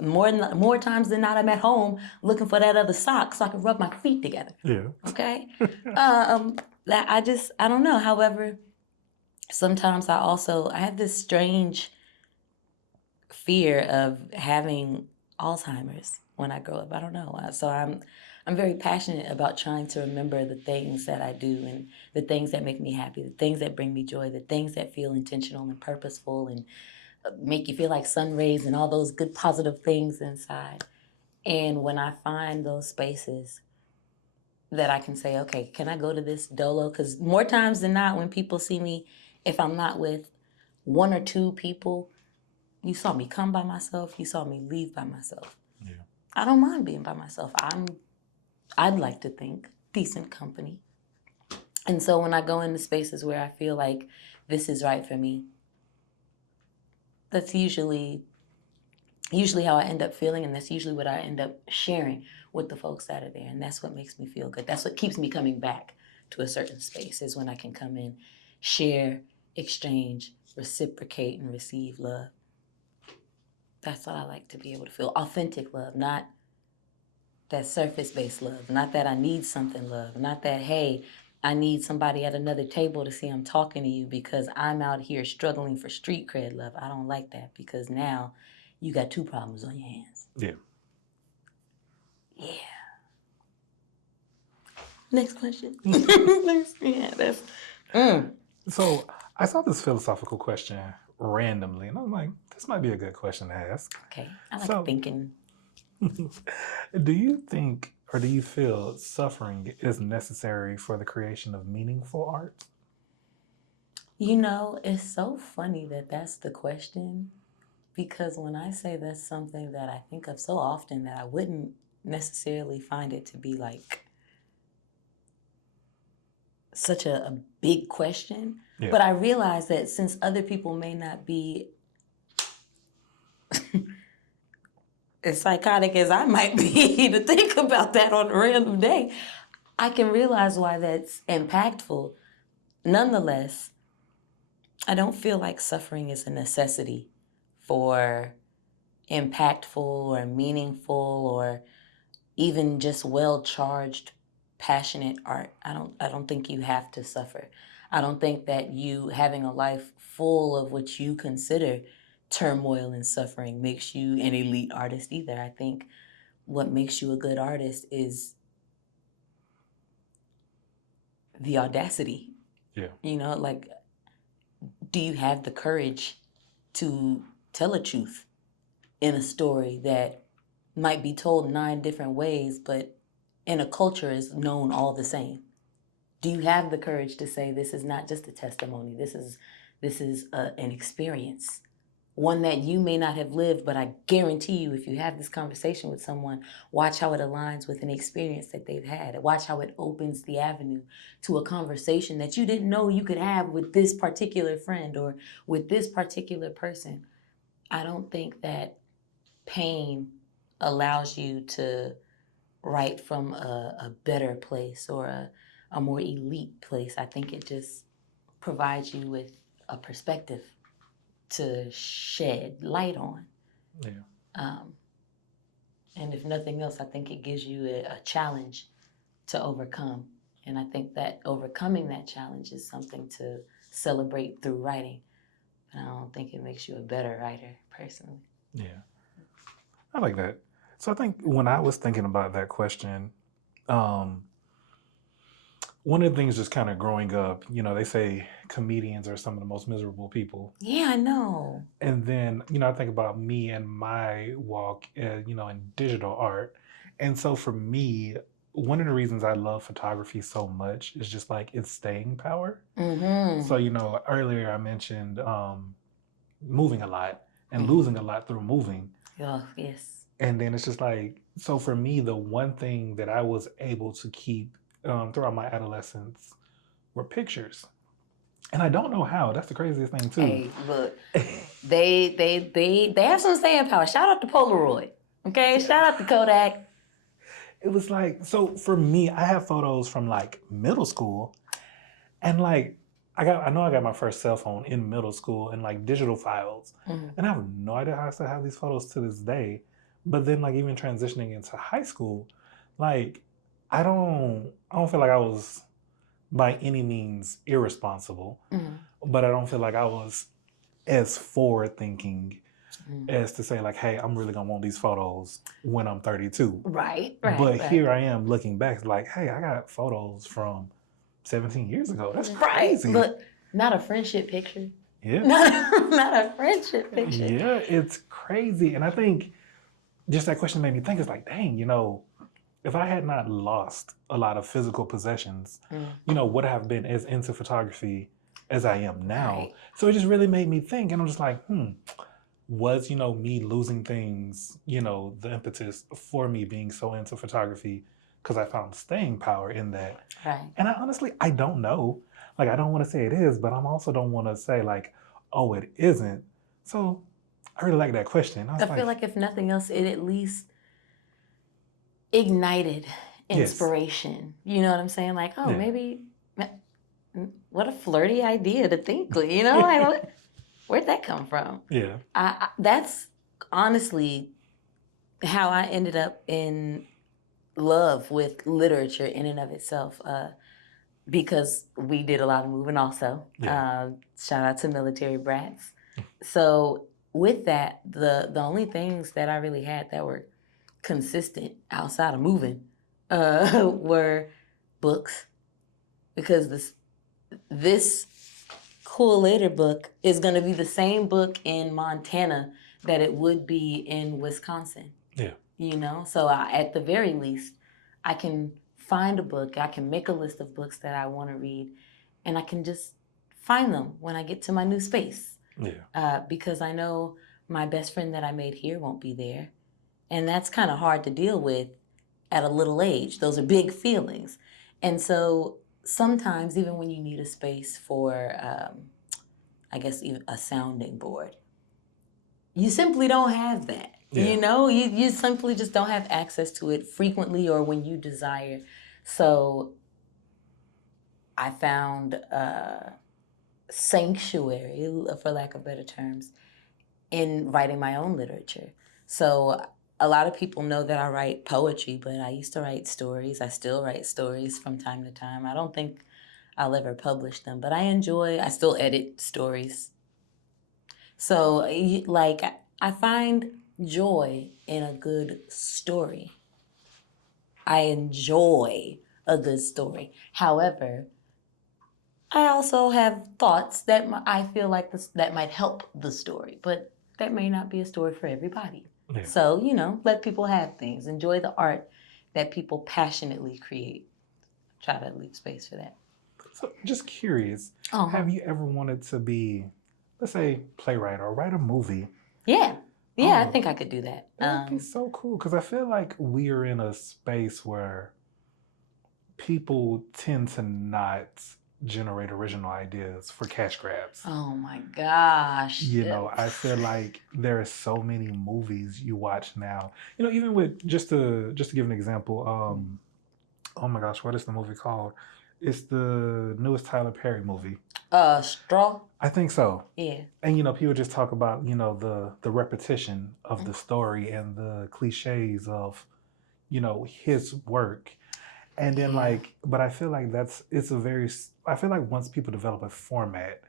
More times than not, I'm at home looking for that other sock so I can rub my feet together. Yeah. Okay. I don't know. However, sometimes I have this strange fear of having Alzheimer's when I grow up. I don't know. So I'm very passionate about trying to remember the things that I do and the things that make me happy, the things that bring me joy, the things that feel intentional and purposeful and make you feel like sun rays and all those good positive things inside. And when I find those spaces that I can say, okay, can I go to this dolo? Because more times than not, when people see me, if I'm not with one or two people, you saw me come by myself, you saw me leave by myself. Yeah. I don't mind being by myself. I'd like to think decent company. And so when I go into spaces where I feel like this is right for me, that's usually how I end up feeling, and that's usually what I end up sharing with the folks that are there. And that's what makes me feel good. That's what keeps me coming back to a certain space, is when I can come in, share, exchange, reciprocate, and receive love. That's what I like to be able to feel. Authentic love, not that surface-based love, not that I need something love, not that, hey, I need somebody at another table to see I'm talking to you because I'm out here struggling for street cred love. I don't like that, because now you got two problems on your hands. Yeah. Yeah. Next question. Yeah, that's. So I saw this philosophical question randomly, and I'm like, this might be a good question to ask. Okay, I like thinking. Do you think, or do you feel suffering is necessary for the creation of meaningful art? It's so funny that that's the question, because when I say that's something that I think of so often, that I wouldn't necessarily find it to be like such a big question. Yeah. But I realize that since other people may not be as psychotic as I might be to think about that on a random day, I can realize why that's impactful. Nonetheless, I don't feel like suffering is a necessity for impactful or meaningful or even just well-charged, passionate art. I don't think you have to suffer. I don't think that you having a life full of what you consider turmoil and suffering makes you an elite artist either. I think what makes you a good artist is the audacity. Yeah. You know, like, do you have the courage to tell a truth in a story that might be told 9 different ways, but in a culture is known all the same? Do you have the courage to say this is not just a testimony? This is an experience, one that you may not have lived, but I guarantee you, if you have this conversation with someone, watch how it aligns with an experience that they've had. Watch how it opens the avenue to a conversation that you didn't know you could have with this particular friend or with this particular person. I don't think that pain allows you to write from a better place or a more elite place. I think it just provides you with a perspective to shed light on. Yeah. And if nothing else, I think it gives you a challenge to overcome. And I think that overcoming that challenge is something to celebrate through writing. But I don't think it makes you a better writer, personally. Yeah. I like that. So I think when I was thinking about that question, one of the things just kind of growing up, they say comedians are some of the most miserable people. Yeah, I know. And then, I think about me and my walk, in digital art. And so for me, one of the reasons I love photography so much is just like its staying power. Mm-hmm. So, earlier I mentioned moving a lot and losing a lot through moving. Oh, yes. And then it's just like, so for me, the one thing that I was able to keep throughout my adolescence were pictures. And I don't know how. That's the craziest thing too. Hey, look, they have some staying power. Shout out to Polaroid. Okay, shout out to Kodak. It was like, so for me, I have photos from like middle school, and like I know I got my first cell phone in middle school and like digital files, and I have no idea how I still have these photos to this day. But then like even transitioning into high school, like I don't feel like I was by any means irresponsible, but I don't feel like I was as forward thinking as to say like, hey, I'm really gonna want these photos when I'm 32. Right. But here I am looking back, like, hey, I got photos from 17 years ago. That's crazy. Look, not a friendship picture. Yeah. Not a friendship picture. Yeah, it's crazy. And I think just that question made me think, it's like, dang, if I had not lost a lot of physical possessions, would I have been as into photography as I am now? Right. So it just really made me think. And I'm just like, was, me losing things, the impetus for me being so into photography because I found staying power in that. Right. And I honestly, I don't know. Like, I don't want to say it is, but I also don't want to say like, oh, it isn't. So I really like that question. I feel like if nothing else, it at least ignited inspiration. Yes. You know what I'm saying? Like, oh, maybe, what a flirty idea to think, like, where'd that come from? Yeah. That's honestly how I ended up in love with literature in and of itself, because we did a lot of moving also. Yeah. Shout out to military brats. So with that, the only things that I really had that were consistent outside of moving were books, because this Cool Later book is going to be the same book in Montana that it would be in Wisconsin. Yeah. So at the very least, I can find a book, I can make a list of books that I want to read, and I can just find them when I get to my new space. Yeah. Because I know my best friend that I made here won't be there. And that's kind of hard to deal with at a little age. Those are big feelings. And so sometimes, even when you need a space for, I guess, even a sounding board, you simply don't have that. Yeah. You simply just don't have access to it frequently or when you desire. So I found sanctuary, for lack of better terms, in writing my own literature. So a lot of people know that I write poetry, but I used to write stories. I still write stories from time to time. I don't think I'll ever publish them, but I still edit stories. So, like, I find joy in a good story. I enjoy a good story. However, I also have thoughts that I feel like that might help the story, but that may not be a story for everybody. Yeah. So, let people have things. Enjoy the art that people passionately create. Try to leave space for that. So, just curious, Uh-huh. have you ever wanted to be, let's say, playwright or write a movie? Yeah. Yeah, I think I could do that. That would be so cool because I feel like we are in a space where people tend to not generate original ideas for cash grabs. Oh my gosh. I feel like there are so many movies you watch now. Even with just to give an example, oh my gosh, what is the movie called? It's the newest Tyler Perry movie. Straw? I think so. Yeah. And people just talk about, the repetition of the story and the cliches of, his work. And then but I feel like I feel like once people develop a format,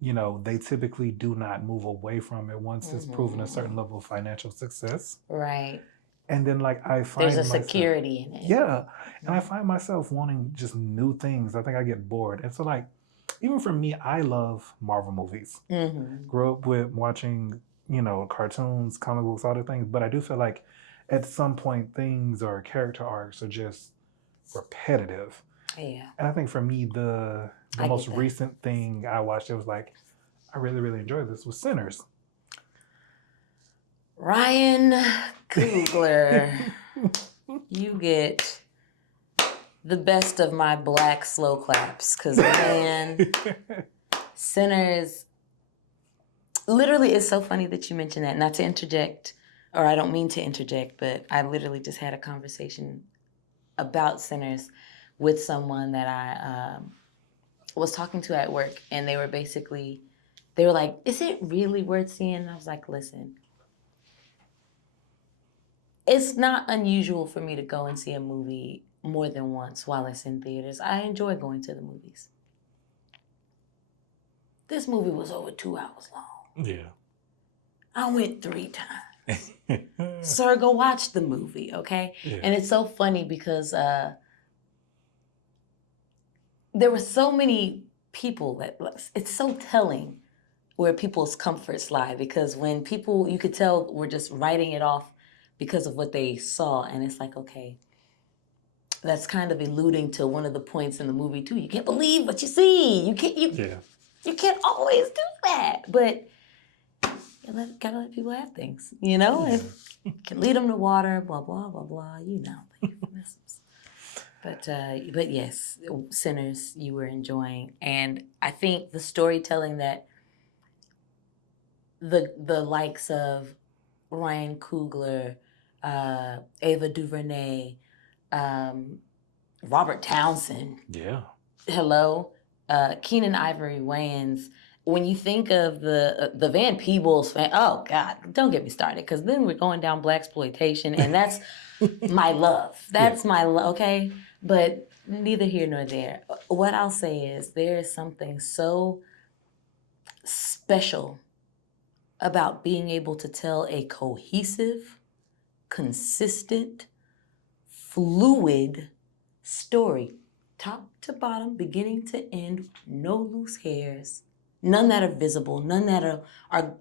they typically do not move away from it once it's proven a certain level of financial success. Right. And then I find there's a security in it. Yeah. And I find myself wanting just new things. I think I get bored. And so even for me, I love Marvel movies. Grew up with watching, cartoons, comic books, all the things. But I do feel like at some point things or character arcs are just repetitive. Yeah. And I think for me, the most recent thing I watched, it was I really, really enjoyed this, was Sinners. Ryan Coogler, you get the best of my black slow claps, because man, Sinners, literally, it's so funny that you mentioned that. Not to interject, or I don't mean to interject, but I literally just had a conversation about Sinners with someone that I was talking to at work, and they were like, is it really worth seeing? And I was like, listen, it's not unusual for me to go and see a movie more than once while it's in theaters. I enjoy going to the movies. This movie was over 2 hours long. Yeah. I went 3 times. Sir, go watch the movie, okay? Yeah. And it's so funny because there were so many people it's so telling where people's comforts lie, because when people, you could tell, were just writing it off because of what they saw, and it's like, okay, that's kind of alluding to one of the points in the movie too. You can't believe what you see. You can't always do that, but gotta let people have things, and you can lead them to water, blah blah blah blah, the euphemisms. But yes, Sinners, you were enjoying, and I think the storytelling that the likes of Ryan Coogler, Ava DuVernay, Robert Townsend. Yeah. Hello, Keenan Ivory Wayans. When you think of the Van Peebles fan, oh God, don't get me started, because then we're going down blaxploitation, and that's my love. That's my love. Okay, but neither here nor there. What I'll say is there is something so special about being able to tell a cohesive, consistent, fluid story, top to bottom, beginning to end, no loose hairs, none that are visible, none that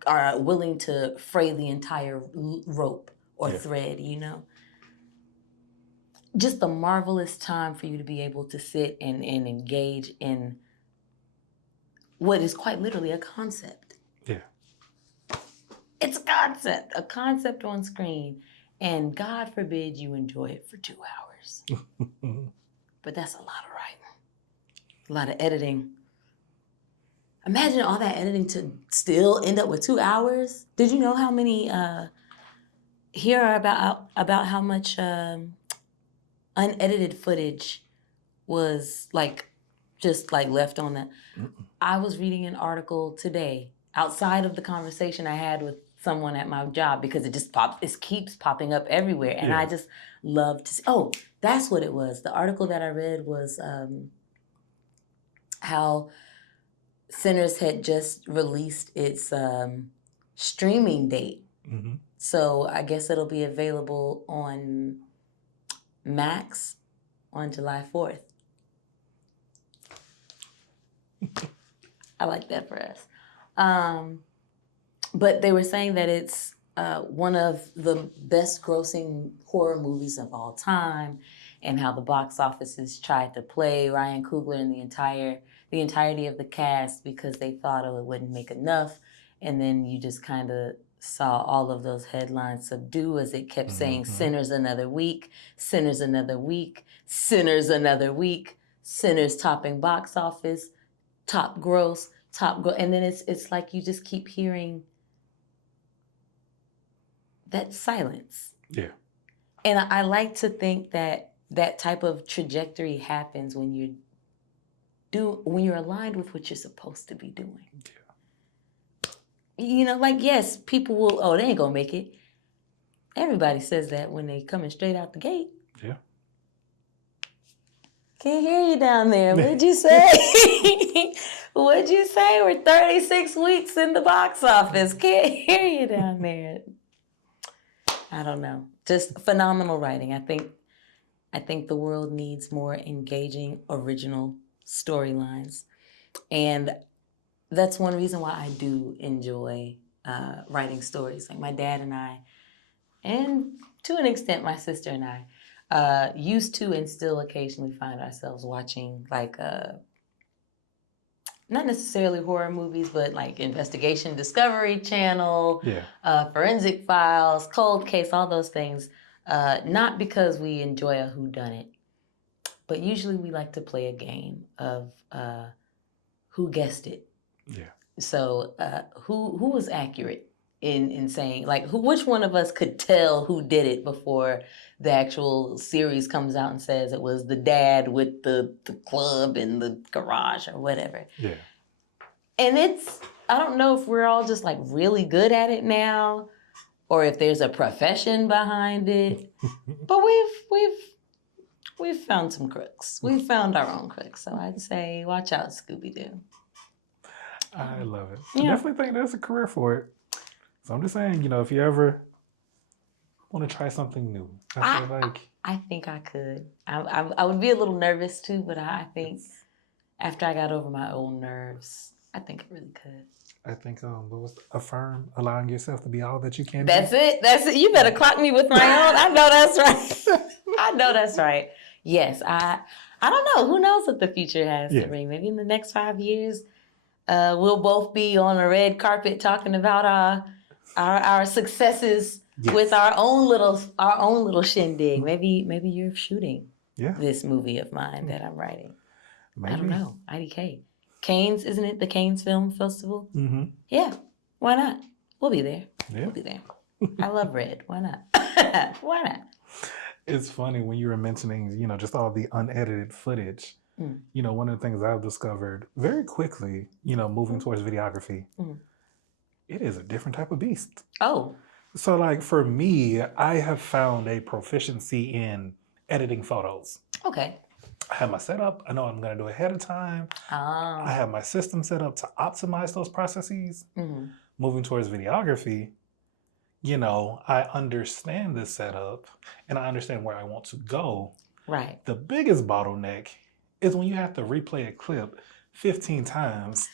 are willing to fray the entire rope or thread, Just a marvelous time for you to be able to sit and engage in what is quite literally a concept. Yeah. It's a concept on screen, and God forbid you enjoy it for 2 hours. But that's a lot of writing. A lot of editing. Imagine all that editing to still end up with 2 hours. Did you know how many here are about how much unedited footage was like just like left on that? I was reading an article today outside of the conversation I had with someone at my job because it keeps popping up everywhere, and I just love to see. Oh, that's what it was. The article that I read was how Sinners had just released its streaming date. So I guess it'll be available on Max on July 4th. I like that for us. But they were saying that it's one of the best grossing horror movies of all time, and how the box offices tried to play Ryan Coogler and the entirety of the cast because they thought, oh, it wouldn't make enough. And then you just kind of saw all of those headlines subdue as it kept saying, Sinners another week, Sinners another week, Sinners another week, Sinners topping box office, top gross, and then it's like you just keep hearing that silence. Yeah. And I like to think that that type of trajectory happens when you're aligned with what you're supposed to be doing. Yeah. You know, like, yes, people will, oh, they ain't gonna make it. Everybody says that when they coming straight out the gate. Yeah. Can't hear you down there. What'd you say? What'd you say? We're 36 weeks in the box office. Can't hear you down there. I don't know. Just phenomenal writing. I think the world needs more engaging, original storylines. And that's one reason why I do enjoy writing stories. Like my dad and I, and to an extent my sister and I, used to and still occasionally find ourselves watching like not necessarily horror movies, but like Investigation Discovery Channel, Forensic Files, Cold Case, all those things. Not because we enjoy a whodunit, but usually we like to play a game of who guessed it. Yeah. So who was accurate in saying, like, which one of us could tell who did it before the actual series comes out and says it was the dad with the club in the garage or whatever. Yeah. And I don't know if we're all just like really good at it now or if there's a profession behind it, but we've found some crooks. We've found our own crooks. So I'd say watch out, Scooby-Doo. I love it. I definitely think there's a career for it. So I'm just saying, if you ever want to try something new, I think I could. I would be a little nervous too, but I think after I got over my own nerves, I think I really could. I think affirm, allowing yourself to be all that you can. That's it. You better clock me with my own. I know that's right. Yes, I don't know. Who knows what the future has to bring? Maybe in the next 5 years, we'll both be on a red carpet talking about our successes with our own little shindig. Maybe you're shooting this movie of mine that I'm writing. Maybe. I don't know. IDK. Cannes, isn't it the Cannes Film Festival? Mm-hmm. Yeah. Why not? We'll be there. Yeah. We'll be there. I love red. Why not? Why not? It's funny when you were mentioning, just all the unedited footage. One of the things I've discovered very quickly, moving towards videography, it is a different type of beast. Oh. So like for me, I have found a proficiency in editing photos. Okay. I have my setup. I know what I'm going to do ahead of time. I have my system set up to optimize those processes. Mm-hmm. Moving towards videography, I understand the setup and I understand where I want to go. Right. The biggest bottleneck is when you have to replay a clip 15 times.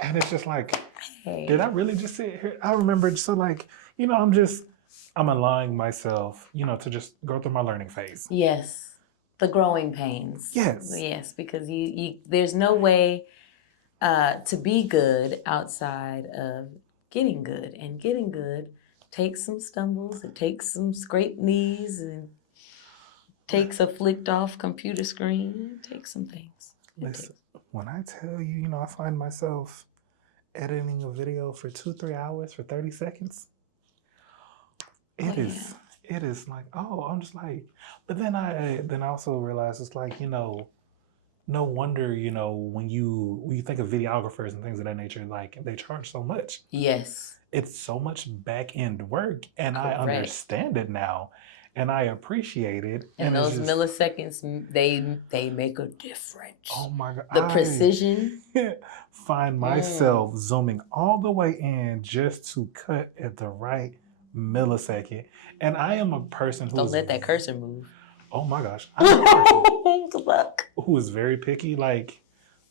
And it's just like, did I really just sit here? I remember, I'm allowing myself, to just go through my learning phase. Yes. The growing pains. Yes. Yes, because there's no way to be good outside of getting good. And getting good takes some stumbles. It takes some scraped knees. And takes a flicked off computer screen. It takes some things. Listen, when I tell you, I find myself editing a video for 2-3 hours for 30 seconds. It is like, oh, I'm just like, but then I also realize it's like, no wonder, when you think of videographers and things of that nature, like they charge so much. Yes. It's so much back end work, and Correct. I understand it now, and I appreciate it. And those milliseconds, they make a difference. Oh my God! The precision. Find myself zooming all the way in just to cut at the right millisecond, and I am a person who don't let that cursor move. Oh my gosh! I'm a person who is very picky. Like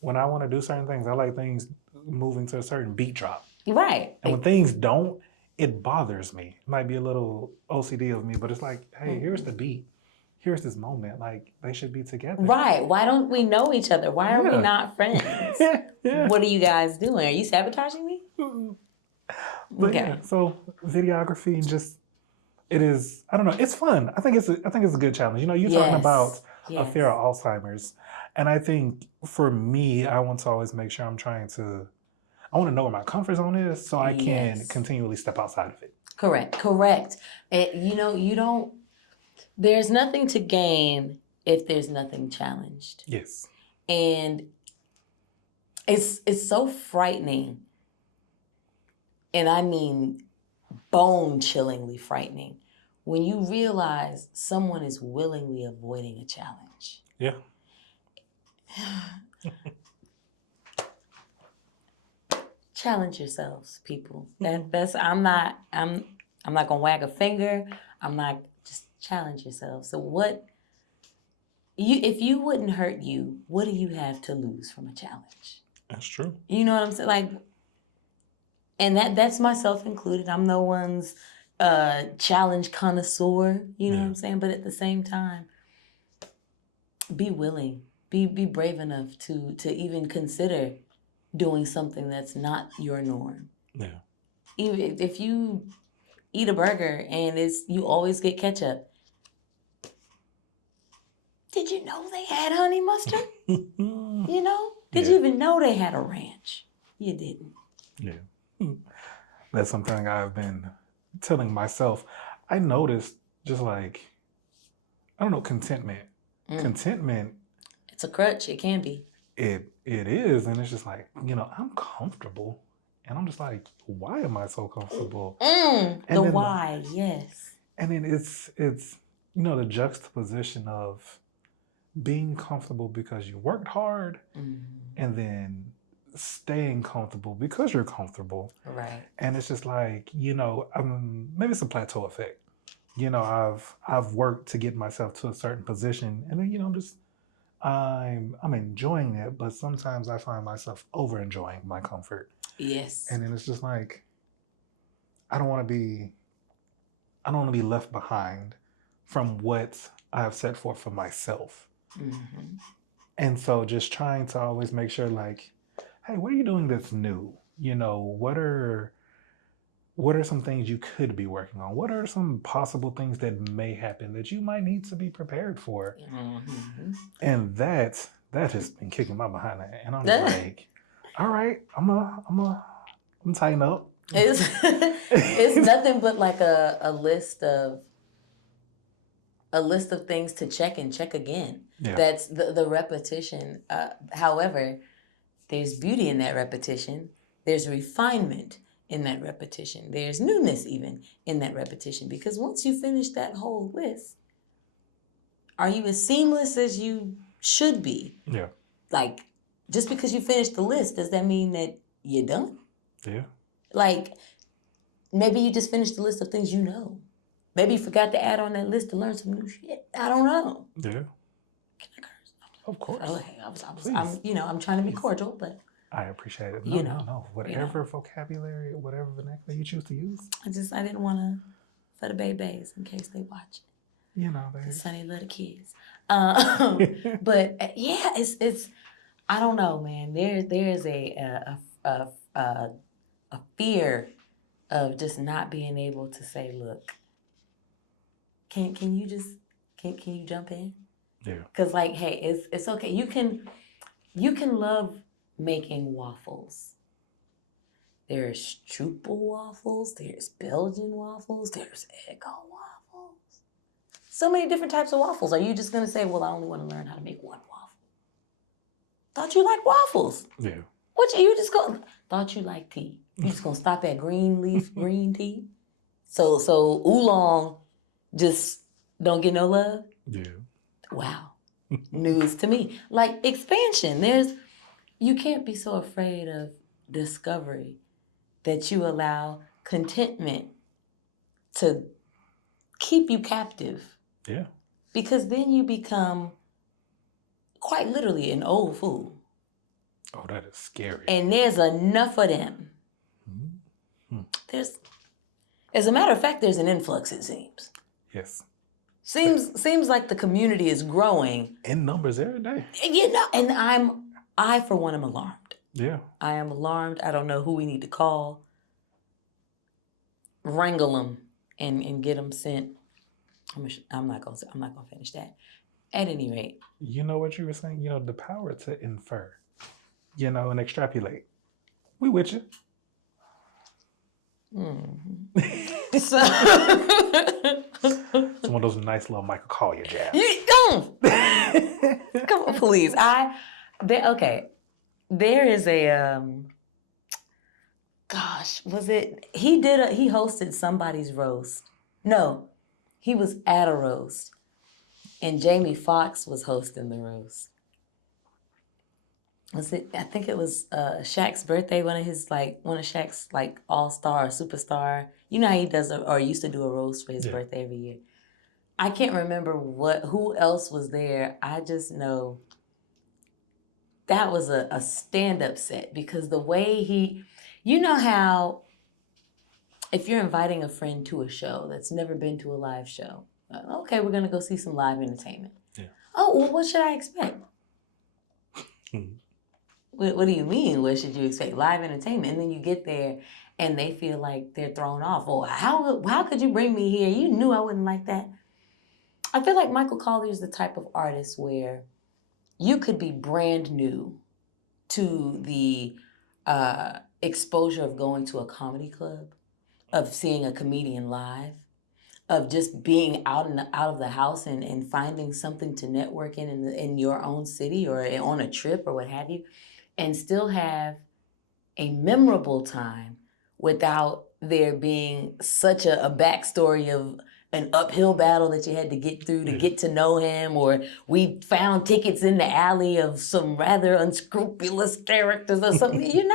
when I want to do certain things, I like things moving to a certain beat drop. Right. And when things don't, it bothers me. It might be a little OCD of me, but it's like, hey, here's the beat. Here's this moment. Like they should be together. Right. Why don't we know each other? Why are we not friends? What are you guys doing? Are you sabotaging me? But yeah, so videography and just it is. I don't know. It's fun. I think it's a good challenge. You're talking about a fear of Alzheimer's, and I think for me, I want to always make sure I'm trying to. I want to know where my comfort zone is so I can continually step outside of it. Correct. And you don't. There's nothing to gain if there's nothing challenged. Yes. And it's so frightening. And I mean bone-chillingly frightening when you realize someone is willingly avoiding a challenge. Yeah. Challenge yourselves, people. I'm not gonna wag a finger. I'm not just challenge yourselves. So if you wouldn't hurt you, what do you have to lose from a challenge? That's true. You know what I'm saying? Like, and that's myself included. I'm no one's challenge connoisseur. You know what I'm saying? But at the same time, be willing. Be brave enough to even consider doing something that's not your norm. Yeah. Even if you eat a burger and you always get ketchup. Did you know they had honey mustard? Did you even know they had a ranch? You didn't. Yeah. That's something I've been telling myself. I noticed just like, I don't know, contentment. Contentment. It's a crutch. It can be. It is. And it's just like, I'm comfortable. And I'm just like, why am I so comfortable? Why, yes. And then it's the juxtaposition of being comfortable because you worked hard and then staying comfortable because you're comfortable. Right. And it's just like, maybe it's a plateau effect. I've worked to get myself to a certain position and then, I'm enjoying it, but sometimes I find myself over enjoying my comfort. Yes. And then it's just like, I don't want to be left behind from what I have set forth for myself. Mm-hmm. And so just trying to always make sure like, hey, what are you doing that's new? What are some things you could be working on? What are some possible things that may happen that you might need to be prepared for? Mm-hmm. And that has been kicking my behind. And I'm like, all right, I'm tighten up. It's nothing but like a list of things to check and check again. Yeah. That's the repetition. However, there's beauty in that repetition. There's refinement in that repetition. There's newness even in that repetition. Because once you finish that whole list, are you as seamless as you should be? Yeah. Like, just because you finished the list, does that mean that you're done? Yeah. Like, maybe you just finished the list of things you know. Maybe you forgot to add on that list to learn some new shit. I don't know. Yeah. Can I curse? Of course. I'm trying to be cordial, but I appreciate it. No. Whatever vocabulary, whatever vernacular you choose to use. I didn't want to for the babies in case they watch it. Sunny little kids. But it's I don't know, man. There's a fear of just not being able to say, look, can you just Can you jump in? Yeah. Because like, hey, it's okay. You can love making waffles. There's Stroopel waffles. There's Belgian waffles. There's Eggo waffles. So many different types of waffles. Are you just gonna say, well, I only want to learn how to make one waffle? Thought you liked waffles. Yeah. What you just go? Thought you liked tea. You just gonna stop at green leaf green tea? So oolong just don't get no love? Yeah. Wow. News to me. Like expansion. You can't be so afraid of discovery that you allow contentment to keep you captive. Yeah. Because then you become quite literally an old fool. Oh, that is scary. And there's enough of them. Mm-hmm. As a matter of fact, there's an influx, it seems. Yes. Seems like the community is growing. In numbers every day. And I for one am alarmed. Yeah. I am alarmed. I don't know who we need to call. Wrangle them and get them sent. I'm not gonna finish that. At any rate. You know what you were saying? The power to infer, and extrapolate. We with you. Mm-hmm. So it's one of those nice little Michael Collier jabs. Come on, please. Okay. There is a gosh, was it? He hosted somebody's roast. No, he was at a roast, and Jamie Foxx was hosting the roast. Was it? I think it was Shaq's birthday. One of Shaq's like all-star or superstar. You know how he does or used to do a roast for his birthday every year. I can't remember who else was there. I just know that was a stand-up set because the way you know how if you're inviting a friend to a show that's never been to a live show, okay, we're gonna go see some live entertainment. Yeah. Oh, well, what should I expect? What do you mean? What should you expect? Live entertainment, and then you get there, and they feel like they're thrown off. Well, how could you bring me here? You knew I wouldn't like that. I feel like Michael Collier is the type of artist where you could be brand new to the exposure of going to a comedy club, of seeing a comedian live, of just being out of the house and finding something to network in your own city or on a trip or what have you, and still have a memorable time without there being such a backstory of an uphill battle that you had to get through to get to know him, or we found tickets in the alley of some rather unscrupulous characters or something. It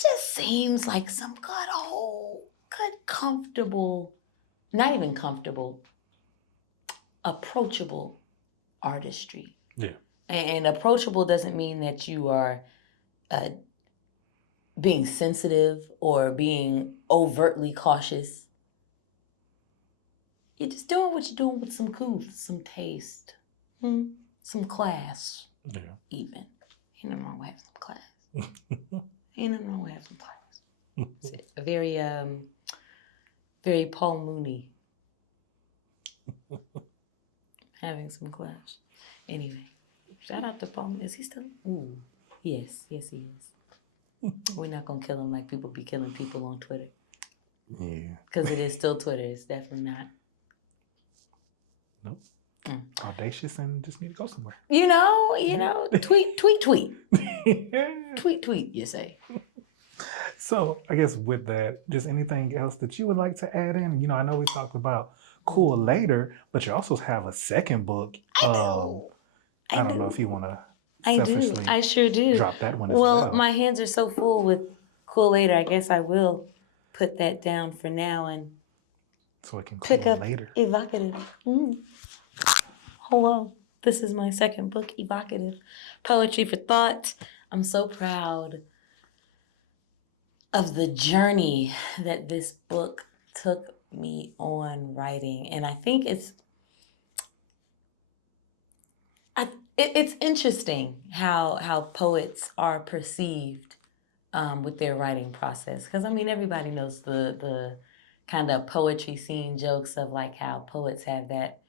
just seems like some good, comfortable, not even comfortable, approachable artistry. Yeah. And approachable doesn't mean that you are being sensitive or being overtly cautious. You're just doing what you're doing with some couth, some taste, some class. Yeah. Even. Ain't nothing wrong with having some class. Ain't nothing wrong with having some class. It's a very, very Paul Mooney. Having some class. Anyway, shout out to Paul. Is he still? Ooh, yes, he is. We're not gonna kill him like people be killing people on Twitter. Yeah. Because it is still Twitter. It's definitely not. Nope. Audacious and just need to go somewhere. Tweet. Tweet, you say. So I guess with that, just anything else that you would like to add in? I know we talked about Cool later, but you also have a second book. I don't know if you want to selfishly I sure do. Drop that one as well. Well, my hands are so full with Cool later. I guess I will put that down for now and so it can pick up later. Evocative. Hello. This is my second book, Evocative. Poetry for Thought. I'm so proud of the journey that this book took me on writing. And I think it's interesting how poets are perceived with their writing process. Because, everybody knows the kind of poetry scene jokes of like how poets have that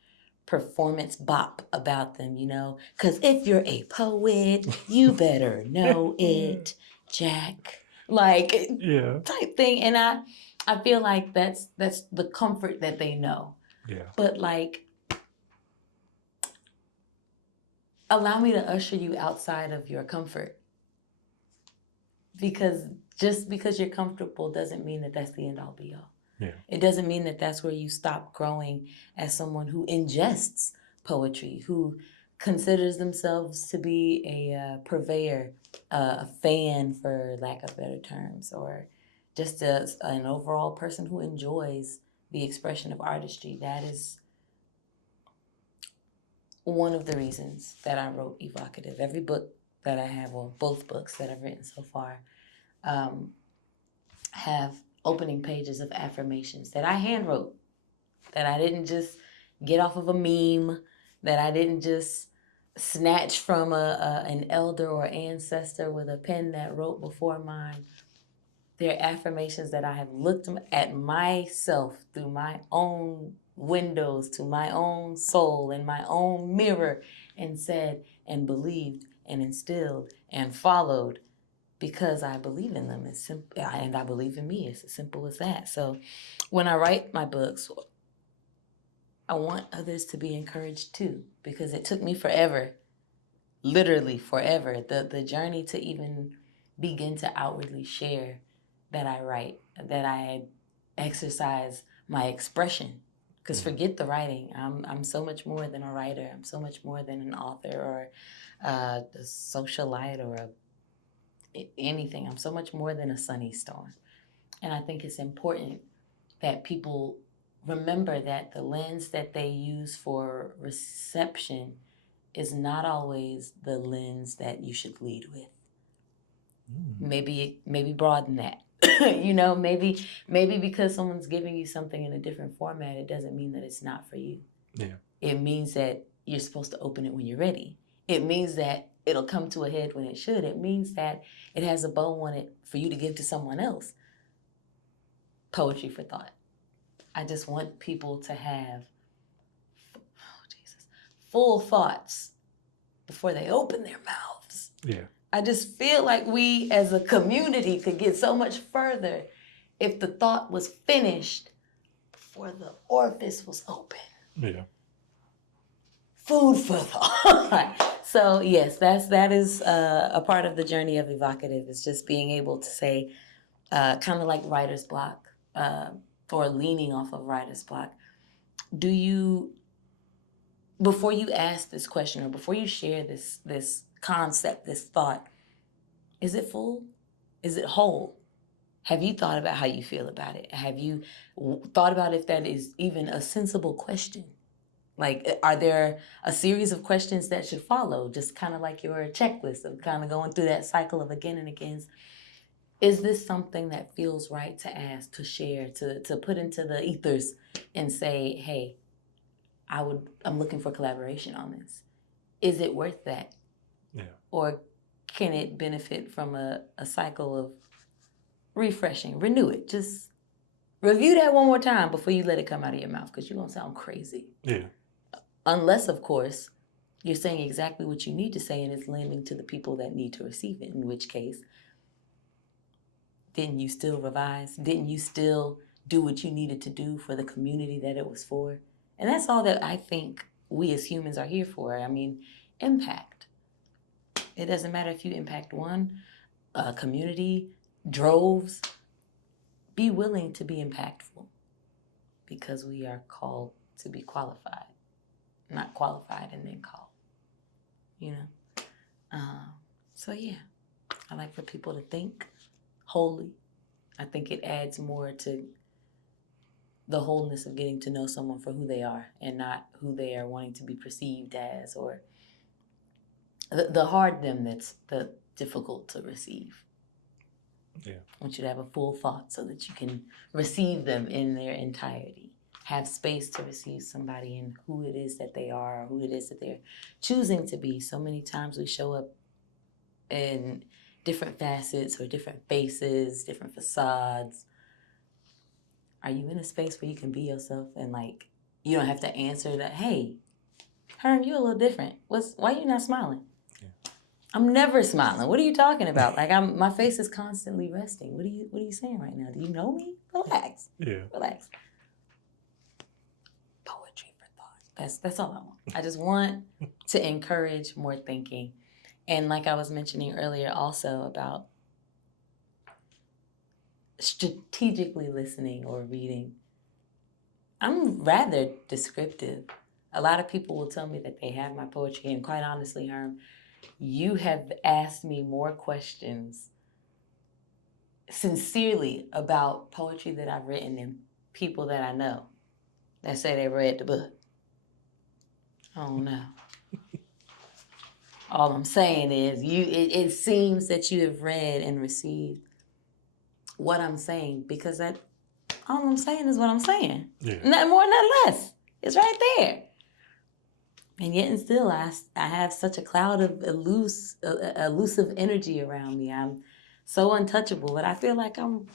performance bop about them, you know? Because if you're a poet, you better know it, Jack. Like, Yeah. type thing. And I feel like that's the comfort that they know. Yeah. But like, allow me to usher you outside of your comfort. Because just because you're comfortable doesn't mean that that's the end all be all. Yeah. It doesn't mean that that's where you stop growing as someone who ingests poetry, who considers themselves to be a purveyor, a fan, for lack of better terms, or just an overall person who enjoys the expression of artistry. That is one of the reasons that I wrote Evocative. Every book that I have, or both books that I've written so far, have opening pages of affirmations that I hand wrote, that I didn't just get off of a meme, that I didn't just snatch from an elder or ancestor with a pen that wrote before mine. They're affirmations that I have looked at myself through my own windows to my own soul and my own mirror and said and believed and instilled and followed because I believe in them. It's simple, and I believe in me. It's as simple as that. So when I write my books, I want others to be encouraged too, because it took me forever, literally forever, the journey to even begin to outwardly share that I write, that I exercise my expression. Because forget the writing, I'm so much more than a writer. I'm so much more than an author or a socialite or anything. I'm so much more than a Suni Storm. And I think it's important that people remember that the lens that they use for reception is not always the lens that you should lead with. Maybe broaden that. You know, maybe because someone's giving you something in a different format, it doesn't mean that it's not for you. Yeah. It means that you're supposed to open it when you're ready. It means that it'll come to a head when it should. It means that it has a bow on it for you to give to someone else. Poetry for thought. I just want people to have full thoughts before they open their mouths. Yeah. I just feel like we as a community could get so much further if the thought was finished before the orifice was open. Yeah. Food for thought. So yes, that is a part of the journey of Evocative, is just being able to say, kind of like writer's block, or leaning off of writer's block. Do you, before you ask this question or before you share this concept, this thought, is it full? Is it whole? Have you thought about how you feel about it? Have you thought about if that is even a sensible question? Like, are there a series of questions that should follow? Just kind of like your checklist of kind of going through that cycle of again and again. Is this something that feels right to ask, to share, to put into the ethers and say, hey, I'm looking for collaboration on this. Is it worth that? Yeah. Or can it benefit from a cycle of refreshing? Renew it. Just review that one more time before you let it come out of your mouth, because you're going to sound crazy. Yeah. Unless, of course, you're saying exactly what you need to say and it's landing to the people that need to receive it, in which case, didn't you still revise? Didn't you still do what you needed to do for the community that it was for? And that's all that I think we as humans are here for. I mean, impact. It doesn't matter if you impact one community, droves. Be willing to be impactful, because we are called to be qualified, not qualified and then called. You know? So yeah, I like for people to think wholly. I think it adds more to the wholeness of getting to know someone for who they are and not who they are wanting to be perceived as, or the hard them that's the difficult to receive. Yeah. I want you to have a full thought so that you can receive them in their entirety. Have space to receive somebody in who it is that they are, or who it is that they're choosing to be. So many times we show up in different facets or different faces, different facades. are you in a space where you can be yourself and like you don't have to answer that, hey, Herm, you're a little different. Why are you not smiling? Yeah. I'm never smiling. What are you talking about? Like my face is constantly resting. What are you saying right now? Do you know me? Relax. Yeah. Relax. Poetry for thought. That's all I want. I just want to encourage more thinking. And like I was mentioning earlier also about strategically listening or reading. I'm rather descriptive. A lot of people will tell me that they have my poetry, and quite honestly, Herm, you have asked me more questions sincerely about poetry that I've written than people that I know that say they read the book. Oh no. All I'm saying is it seems that you have read and received what I'm saying, because all I'm saying is what I'm saying. Yeah. Not more, not less. It's right there. And yet and still, I have such a cloud of elusive energy around me. I'm so untouchable, but I feel like I'm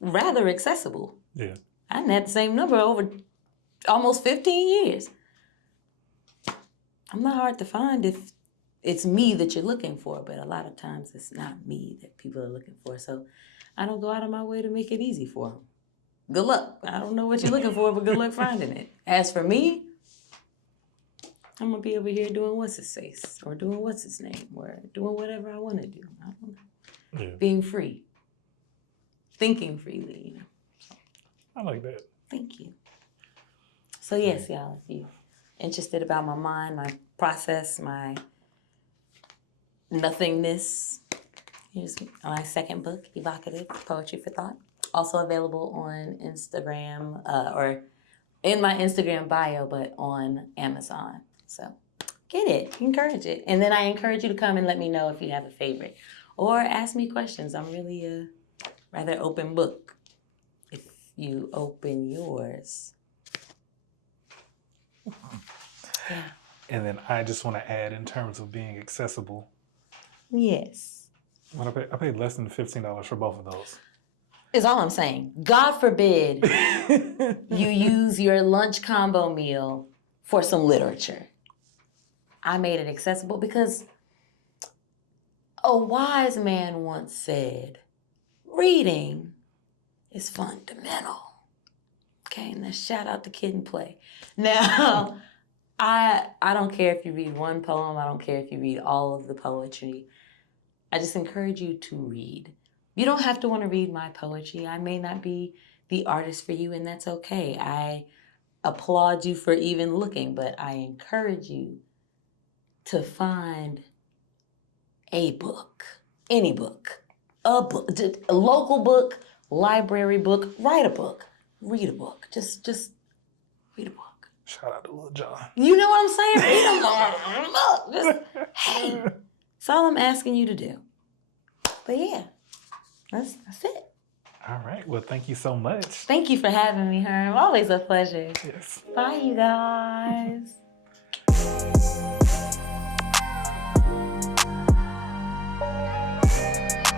rather accessible. Yeah. I didn't have the same number over almost 15 years. I'm not hard to find if it's me that you're looking for, but a lot of times it's not me that people are looking for. So I don't go out of my way to make it easy for them. Good luck. I don't know what you're looking for, but good luck finding it. As for me, I'm going to be over here doing what's his face, or doing what's his name, or doing whatever I want to do. I don't know. Yeah. Being free. Thinking freely, you know. I like that. Thank you. So yes, y'all, if you're interested about my mind, my process, my nothingness, here's my second book, Evocative Poetry for Thought. Also available on Instagram, or in my Instagram bio, but on Amazon. So get it, encourage it. And then I encourage you to come and let me know if you have a favorite. Or ask me questions. I'm really a rather open book. If you open yours. Yeah. And then I just want to add, in terms of being accessible. Yes. Well, I paid less than $15 for both of those. Is all I'm saying. God forbid you use your lunch combo meal for some literature. I made it accessible because a wise man once said, reading is fundamental. Okay, and let's shout out to Kid and Play. Now, I don't care if you read one poem. I don't care if you read all of the poetry. I just encourage you to read. You don't have to want to read my poetry. I may not be the artist for you, and that's okay. I applaud you for even looking, but I encourage you to find a book, any book, a book, a local book, library book, write a book, read a book. Just read a book. Shout out to Lil Jon. You know what I'm saying? Read a book. Just, hey, that's all I'm asking you to do. But yeah, that's it. All right. Well, thank you so much. Thank you for having me, Herm. Always a pleasure. Yes. Bye, you guys.